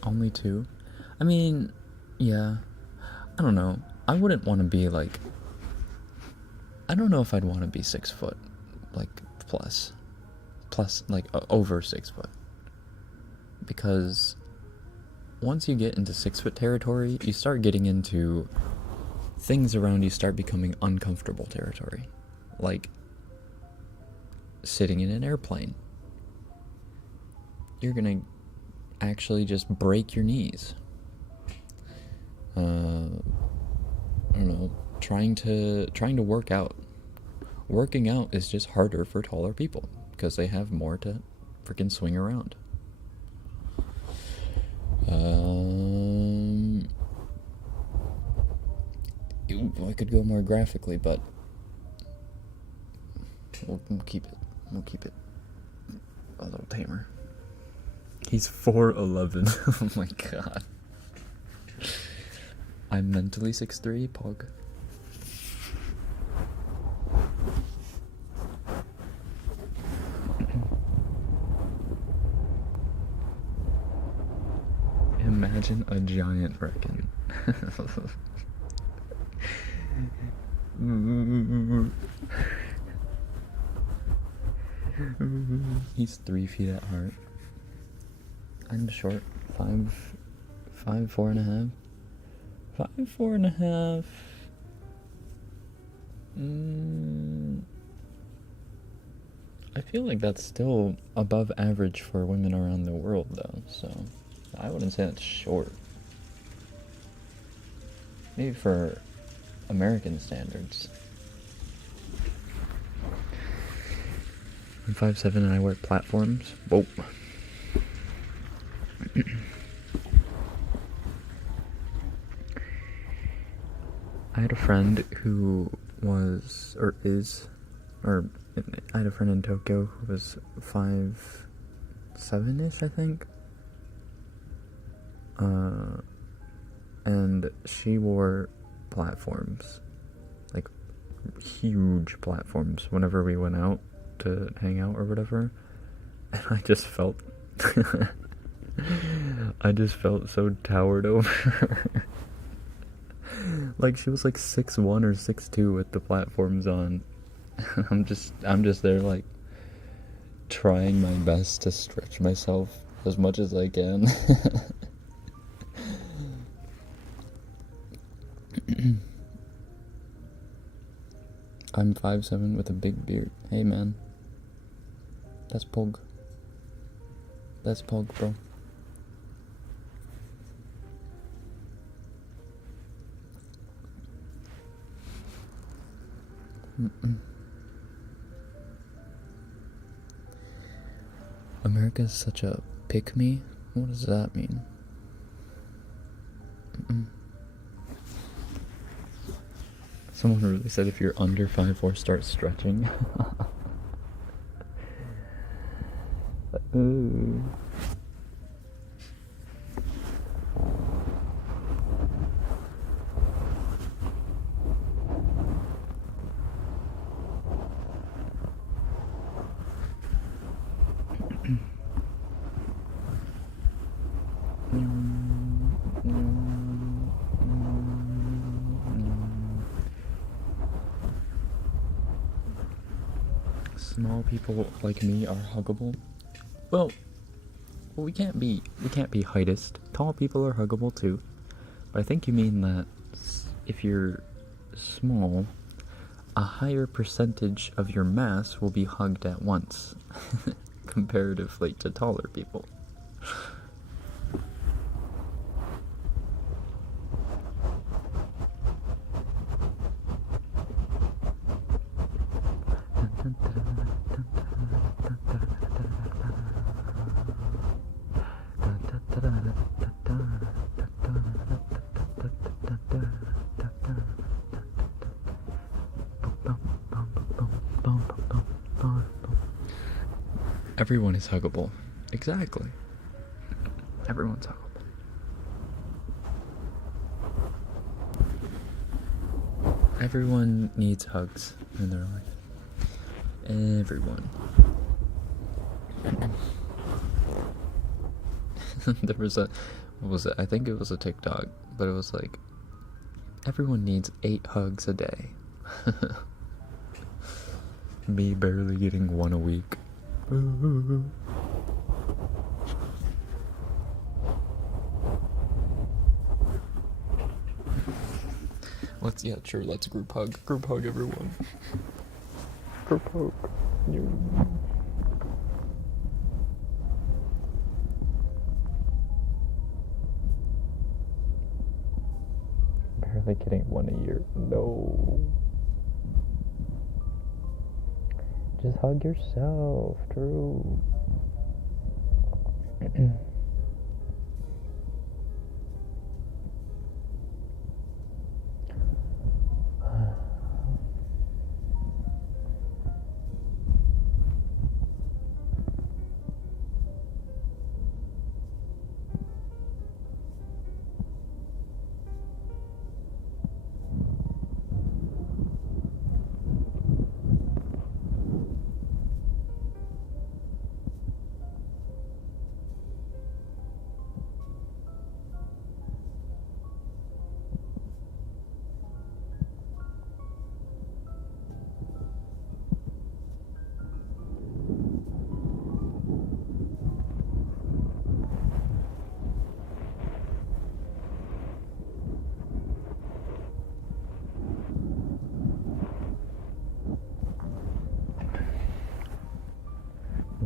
Only 2? I mean, yeah, I don't know. I wouldn't want to be like, I don't know if I'd want to be 6 foot, like plus like over 6 foot, because once you get into 6 foot territory, you start getting into things around you start becoming uncomfortable territory, like sitting in an airplane. You're gonna actually just break your knees. I don't know, trying to work out. Working out is just harder for taller people because they have more to freaking swing around. I could go more graphically, but we'll keep it a little tamer. He's 4'11". Oh my god. I'm mentally 6'3", Pog. Imagine a giant Rekken. He's 3 feet at heart. I'm short. 4.5. 4.5. I feel like that's still above average for women around the world, though, so I wouldn't say that's short. Maybe for American standards. I'm 5'7" and I wear platforms. Whoa. I had a friend who was, or is, or I had a friend in Tokyo who was 5'7"-ish, I think. And she wore platforms, like huge platforms, whenever we went out to hang out or whatever. And I just felt, so towered over her. Like she was like 6'1" or 6'2" with the platforms on. I'm just there like trying my best to stretch myself as much as I can. I'm 5'7" with a big beard. Hey man. That's Pog. That's Pog, bro. America's such a pick-me? What does that mean? Someone really said if you're under 5'4", start stretching. Ooh. Small people like me are huggable. Well, we can't be heightist. Tall people are huggable too. But I think you mean that if you're small, a higher percentage of your mass will be hugged at once, comparatively to taller people. Everyone is huggable. Exactly. Everyone's huggable. Everyone needs hugs in their life. Everyone. There was what was it? I think it was a TikTok, but it was like, everyone needs 8 hugs a day. Me barely getting 1 a week. Let's group hug everyone. Group hug. Barely getting 1 a year. No. Just hug yourself, Drew.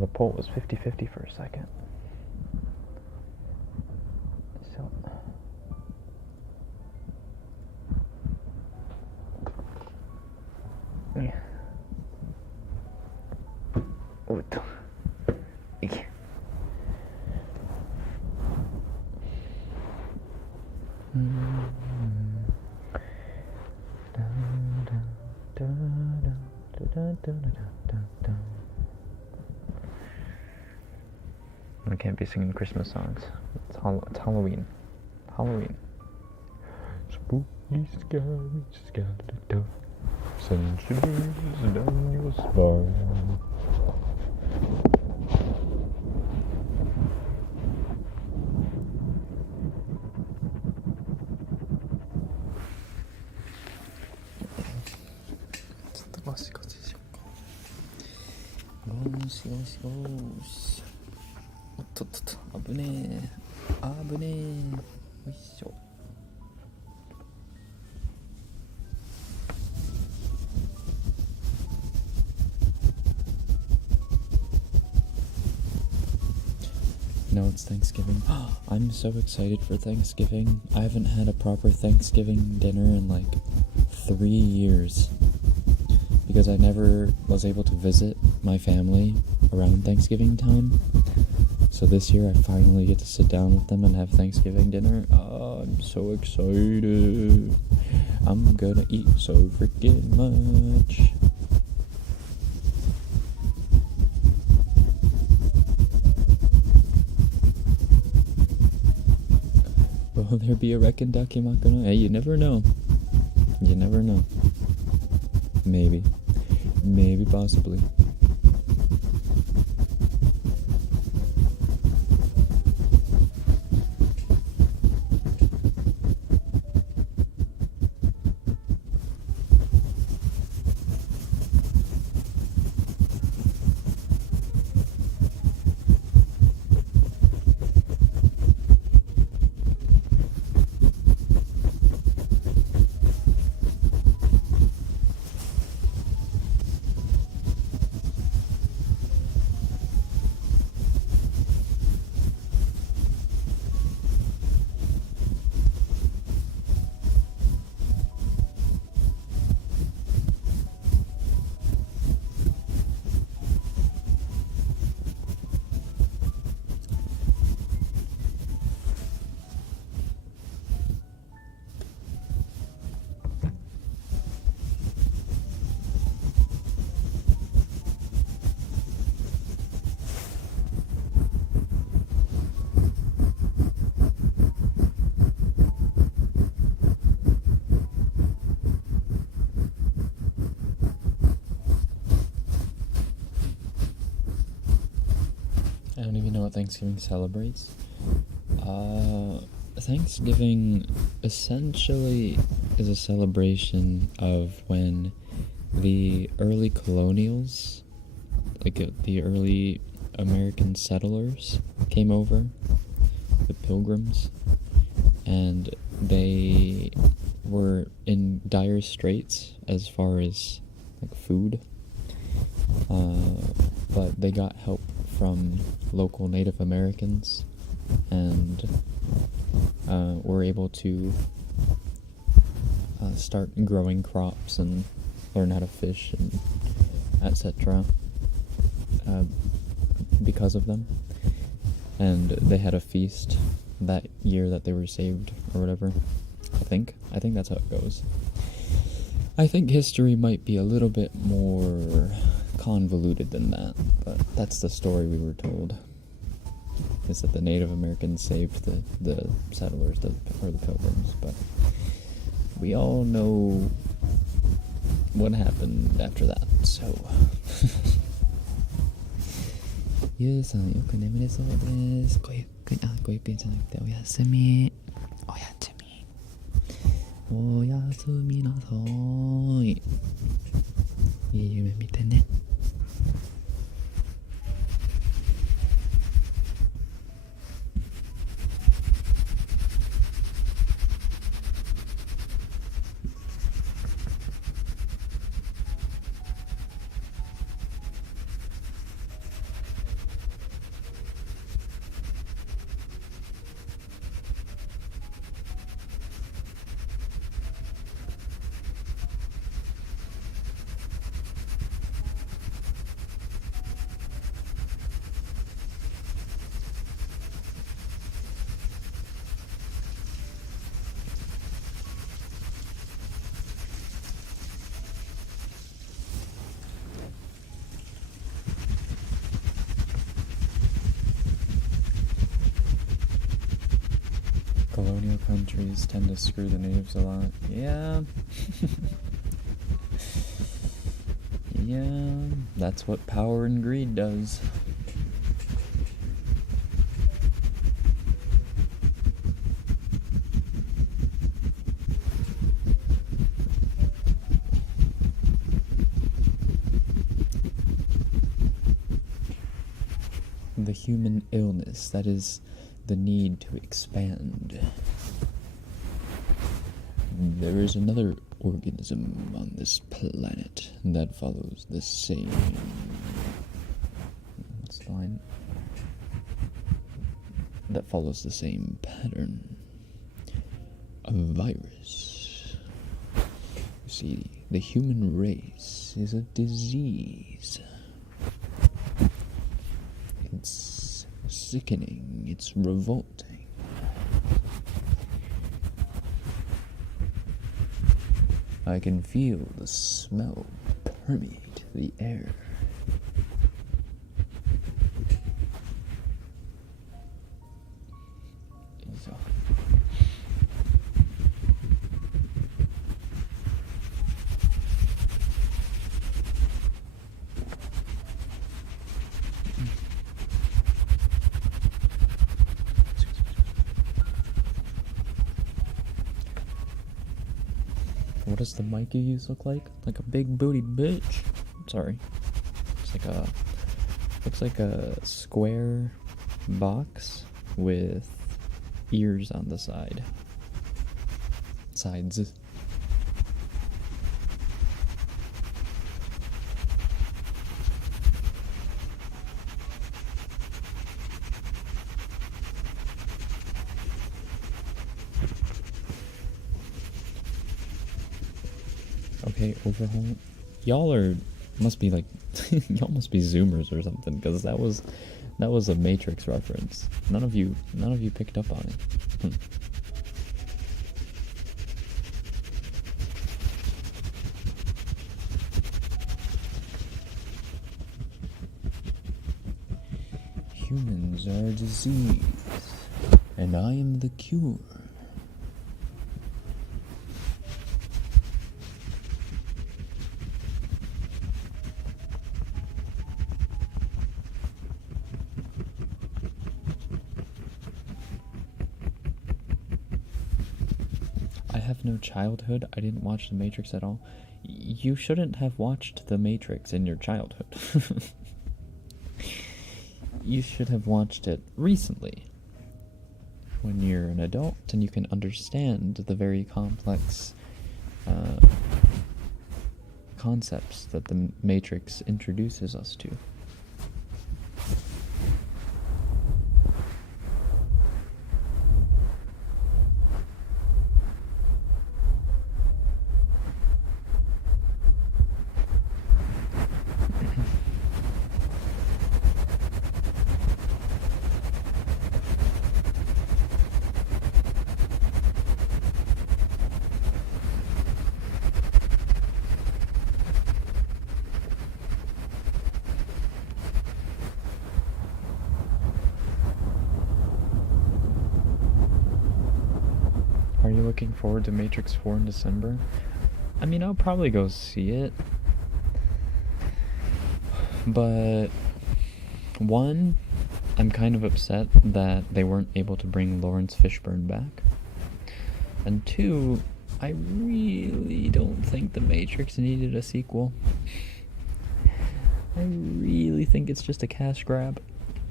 the poll was 50-50 for a second. So yeah. Oh, yeah. I can't be singing Christmas songs. It's Halloween. Halloween. Spooky, scary, skeleton. Centuries down your spine.ゴシゴシしようか。ゴシゴシゴシ。おっとっとっと、危ねえ。危ねえ。よいしょ。No, it's Thanksgiving. I'm so excited for Thanksgiving. I haven't had a proper Thanksgiving dinner in like 3 years because I never was able to visit my family around Thanksgiving time. So this year I finally get to sit down with them and have Thanksgiving dinner. Oh, I'm so excited. I'm gonna eat so freaking much. Will there be a Rekken Dakimakano? Hey, you never know. You never know. Maybe. Maybe, possibly. I don't even know what Thanksgiving celebrates. Thanksgiving essentially is a celebration of when the early colonials, like the early American settlers, came over, the Pilgrims, and they were in dire straits as far as like food, but they got help from local Native Americans and were able to start growing crops and learn how to fish and etc. Because of them. And they had a feast that year that they were saved or whatever. I think that's how it goes. I think history might be a little bit more convoluted than that, but that's the story we were told. Is that the Native Americans saved the settlers, or the Pilgrims, but we all know what happened after that, so. ゆうさんよく眠れそうです。ごゆっくりじゃなくておやすみ。おやすみ。おやすみなさーい。いい夢見てね。countries tend to screw the natives a lot. Yeah. Yeah, that's what power and greed does. The human illness, that is the need to expand. There is another organism on this planet that follows the same... What's the line? That follows the same pattern. A virus. You see, the human race is a disease. It's sickening, it's revolting. I can feel the smell permeate the air. What does the mic you use look like? Like a big booty bitch. Sorry. It's like a... Looks like a square box with ears on the side. Sides. Okay, overhaul. Y'all must be like, y'all must be Zoomers or something, because that was a Matrix reference. None of you picked up on it. Humans are a disease, and I am the cure. I have no childhood. I didn't watch The Matrix at all. You shouldn't have watched The Matrix in your childhood. You should have watched it recently, when you're an adult and you can understand the very complex concepts that The Matrix introduces us to. Are you looking forward to Matrix 4 in December? I mean, I'll probably go see it. But, one, I'm kind of upset that they weren't able to bring Lawrence Fishburne back. And two, I really don't think The Matrix needed a sequel. I really think it's just a cash grab.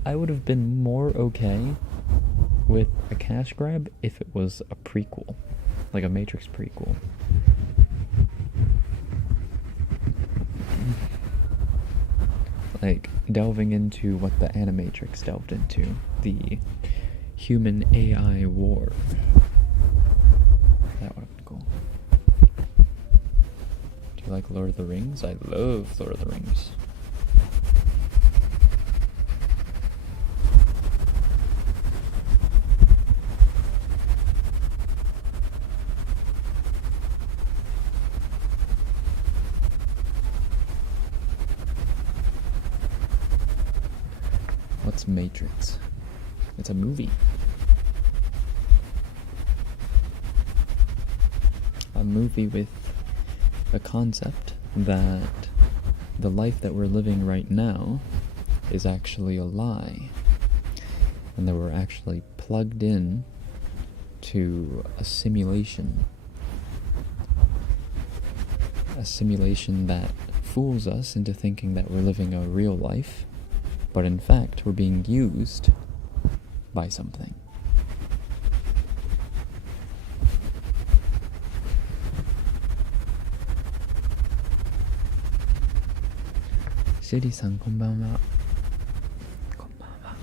I would have been more okay with a cash grab if it was a prequel, like a Matrix prequel. Like, delving into what the Animatrix delved into, the human AI war. That would have been cool. Do you like Lord of the Rings? I love Lord of the Rings. What's Matrix? It's a movie. a movie with a concept that the life that we're living right now is actually a lie, and that we're actually plugged in to a simulation that fools us into thinking that we're living a real life, but in fact we're being used by something. Shiri-san, konbanwa. Konbanwa.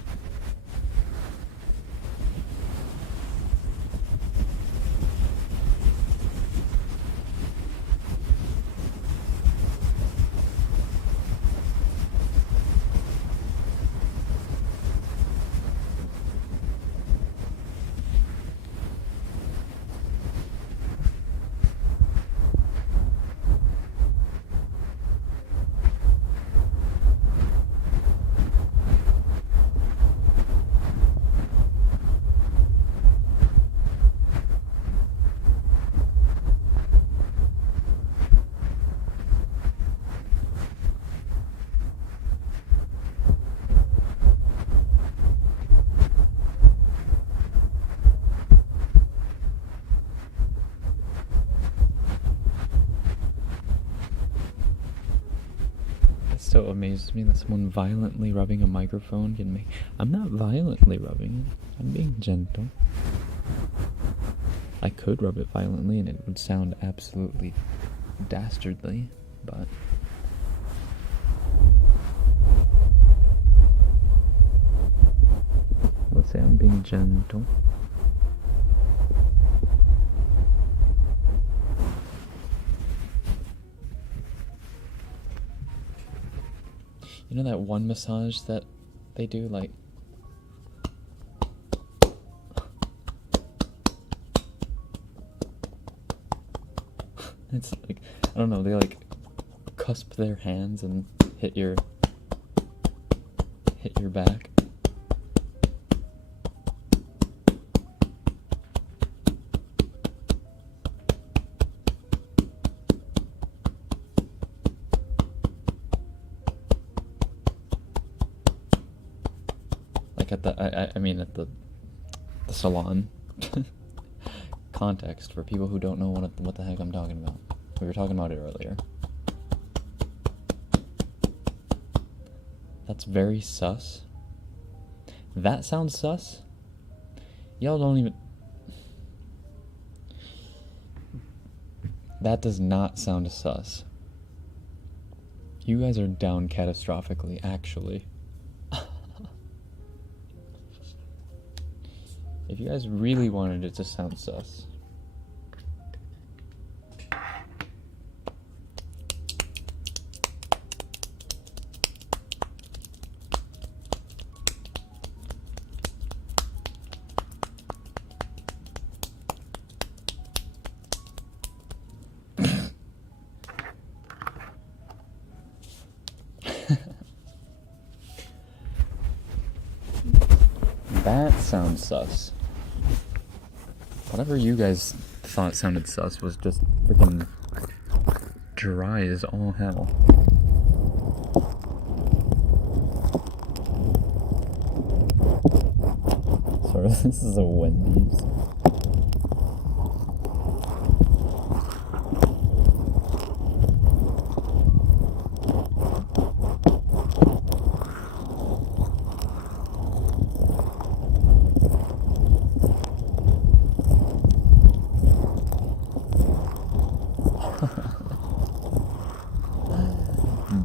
So amazes me that someone violently rubbing a microphone can make... I'm not violently rubbing it. I'm being gentle. I could rub it violently and it would sound absolutely dastardly, but... let's say I'm being gentle. You know that one massage that they do, like... it's like, I don't know, they like cusp their hands and hit your back. At the, I mean at the salon context for people who don't know what the heck I'm talking about. We were talking about it earlier. That's very sus. That sounds sus. Y'all don't even... that does not sound sus. You guys are down catastrophically, actually. If you guys really wanted it to sound sus. That sounds sus. Whatever you guys thought sounded sus was just freaking dry as all hell. Sorry, this is a Wendy's.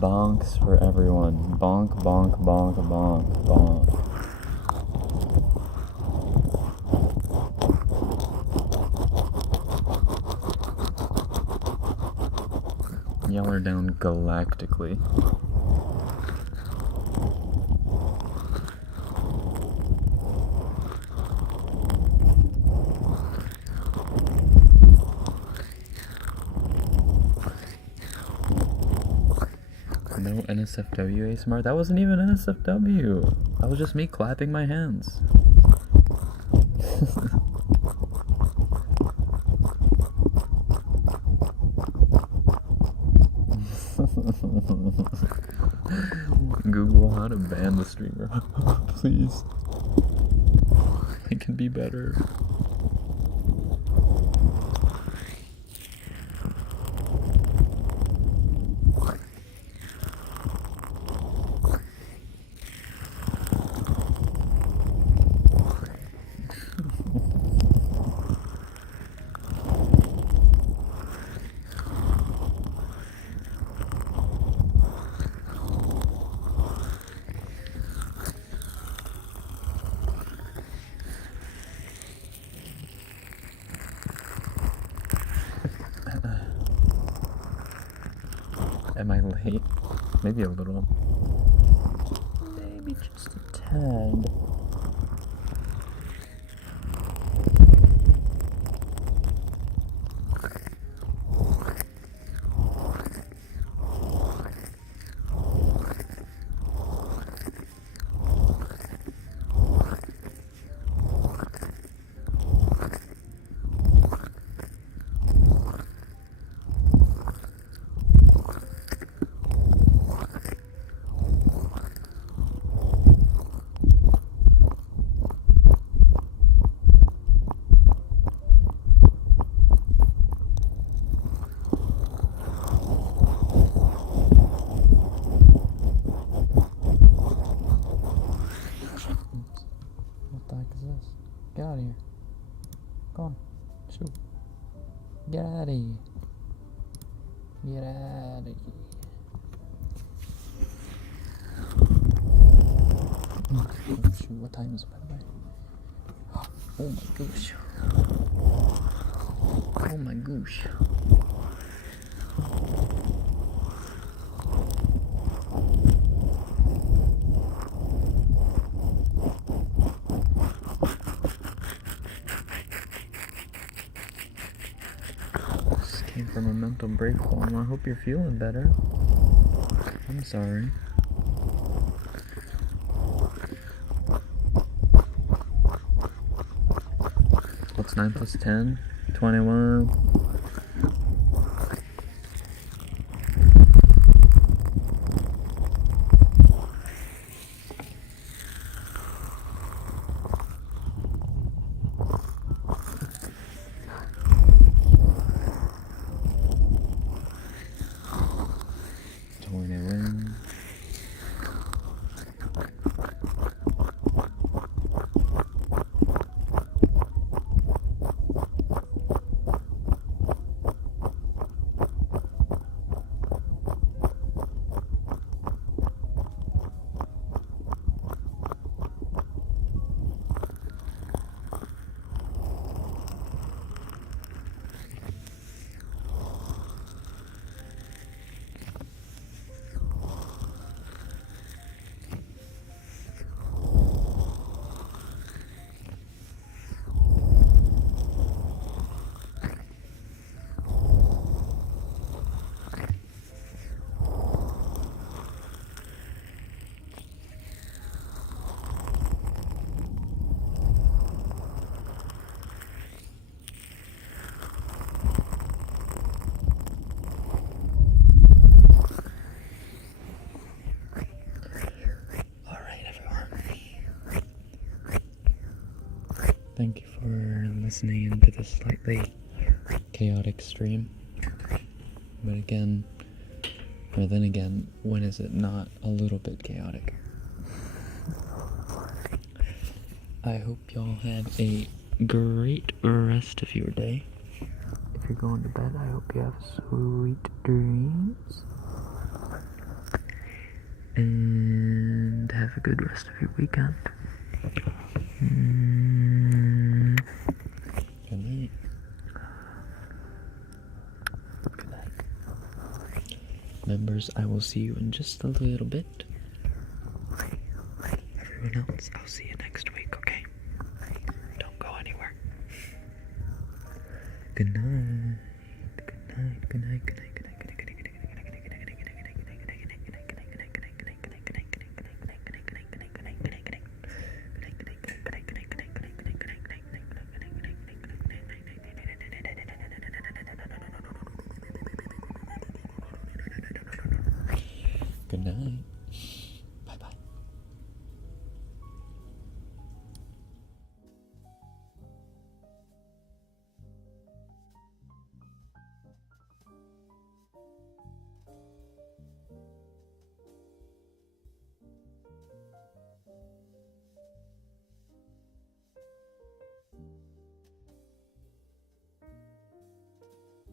Bonks for everyone. Bonk, bonk, bonk, bonk, bonk. Y'all are down galactically. No NSFW ASMR? That wasn't even NSFW. That was just me clapping my hands. Google how to ban the streamer. Please. It can be better. Am I late? Maybe a little. Maybe just a tad. What the heck is this? Get out of here. Go on. Shoot. Get out of here. Get out of here. Oh shoot, what time is it by the way? Oh my gosh. Oh my gosh. Came from a mental breakdown. I hope you're feeling better. I'm sorry. What's 9 plus 10? 21. Thank you for listening into this slightly chaotic stream. But again, or then again, when is it not a little bit chaotic? I hope y'all have a great rest of your day. If you're going to bed, I hope you have sweet dreams. And have a good rest of your weekend. Good night. Good night. Members, I will see you in just a little bit. Everyone else, I'll see you next week, okay? Don't go anywhere. Good night. Good night. Good night. Good night. Good night. Good night. Good night. Good night. night.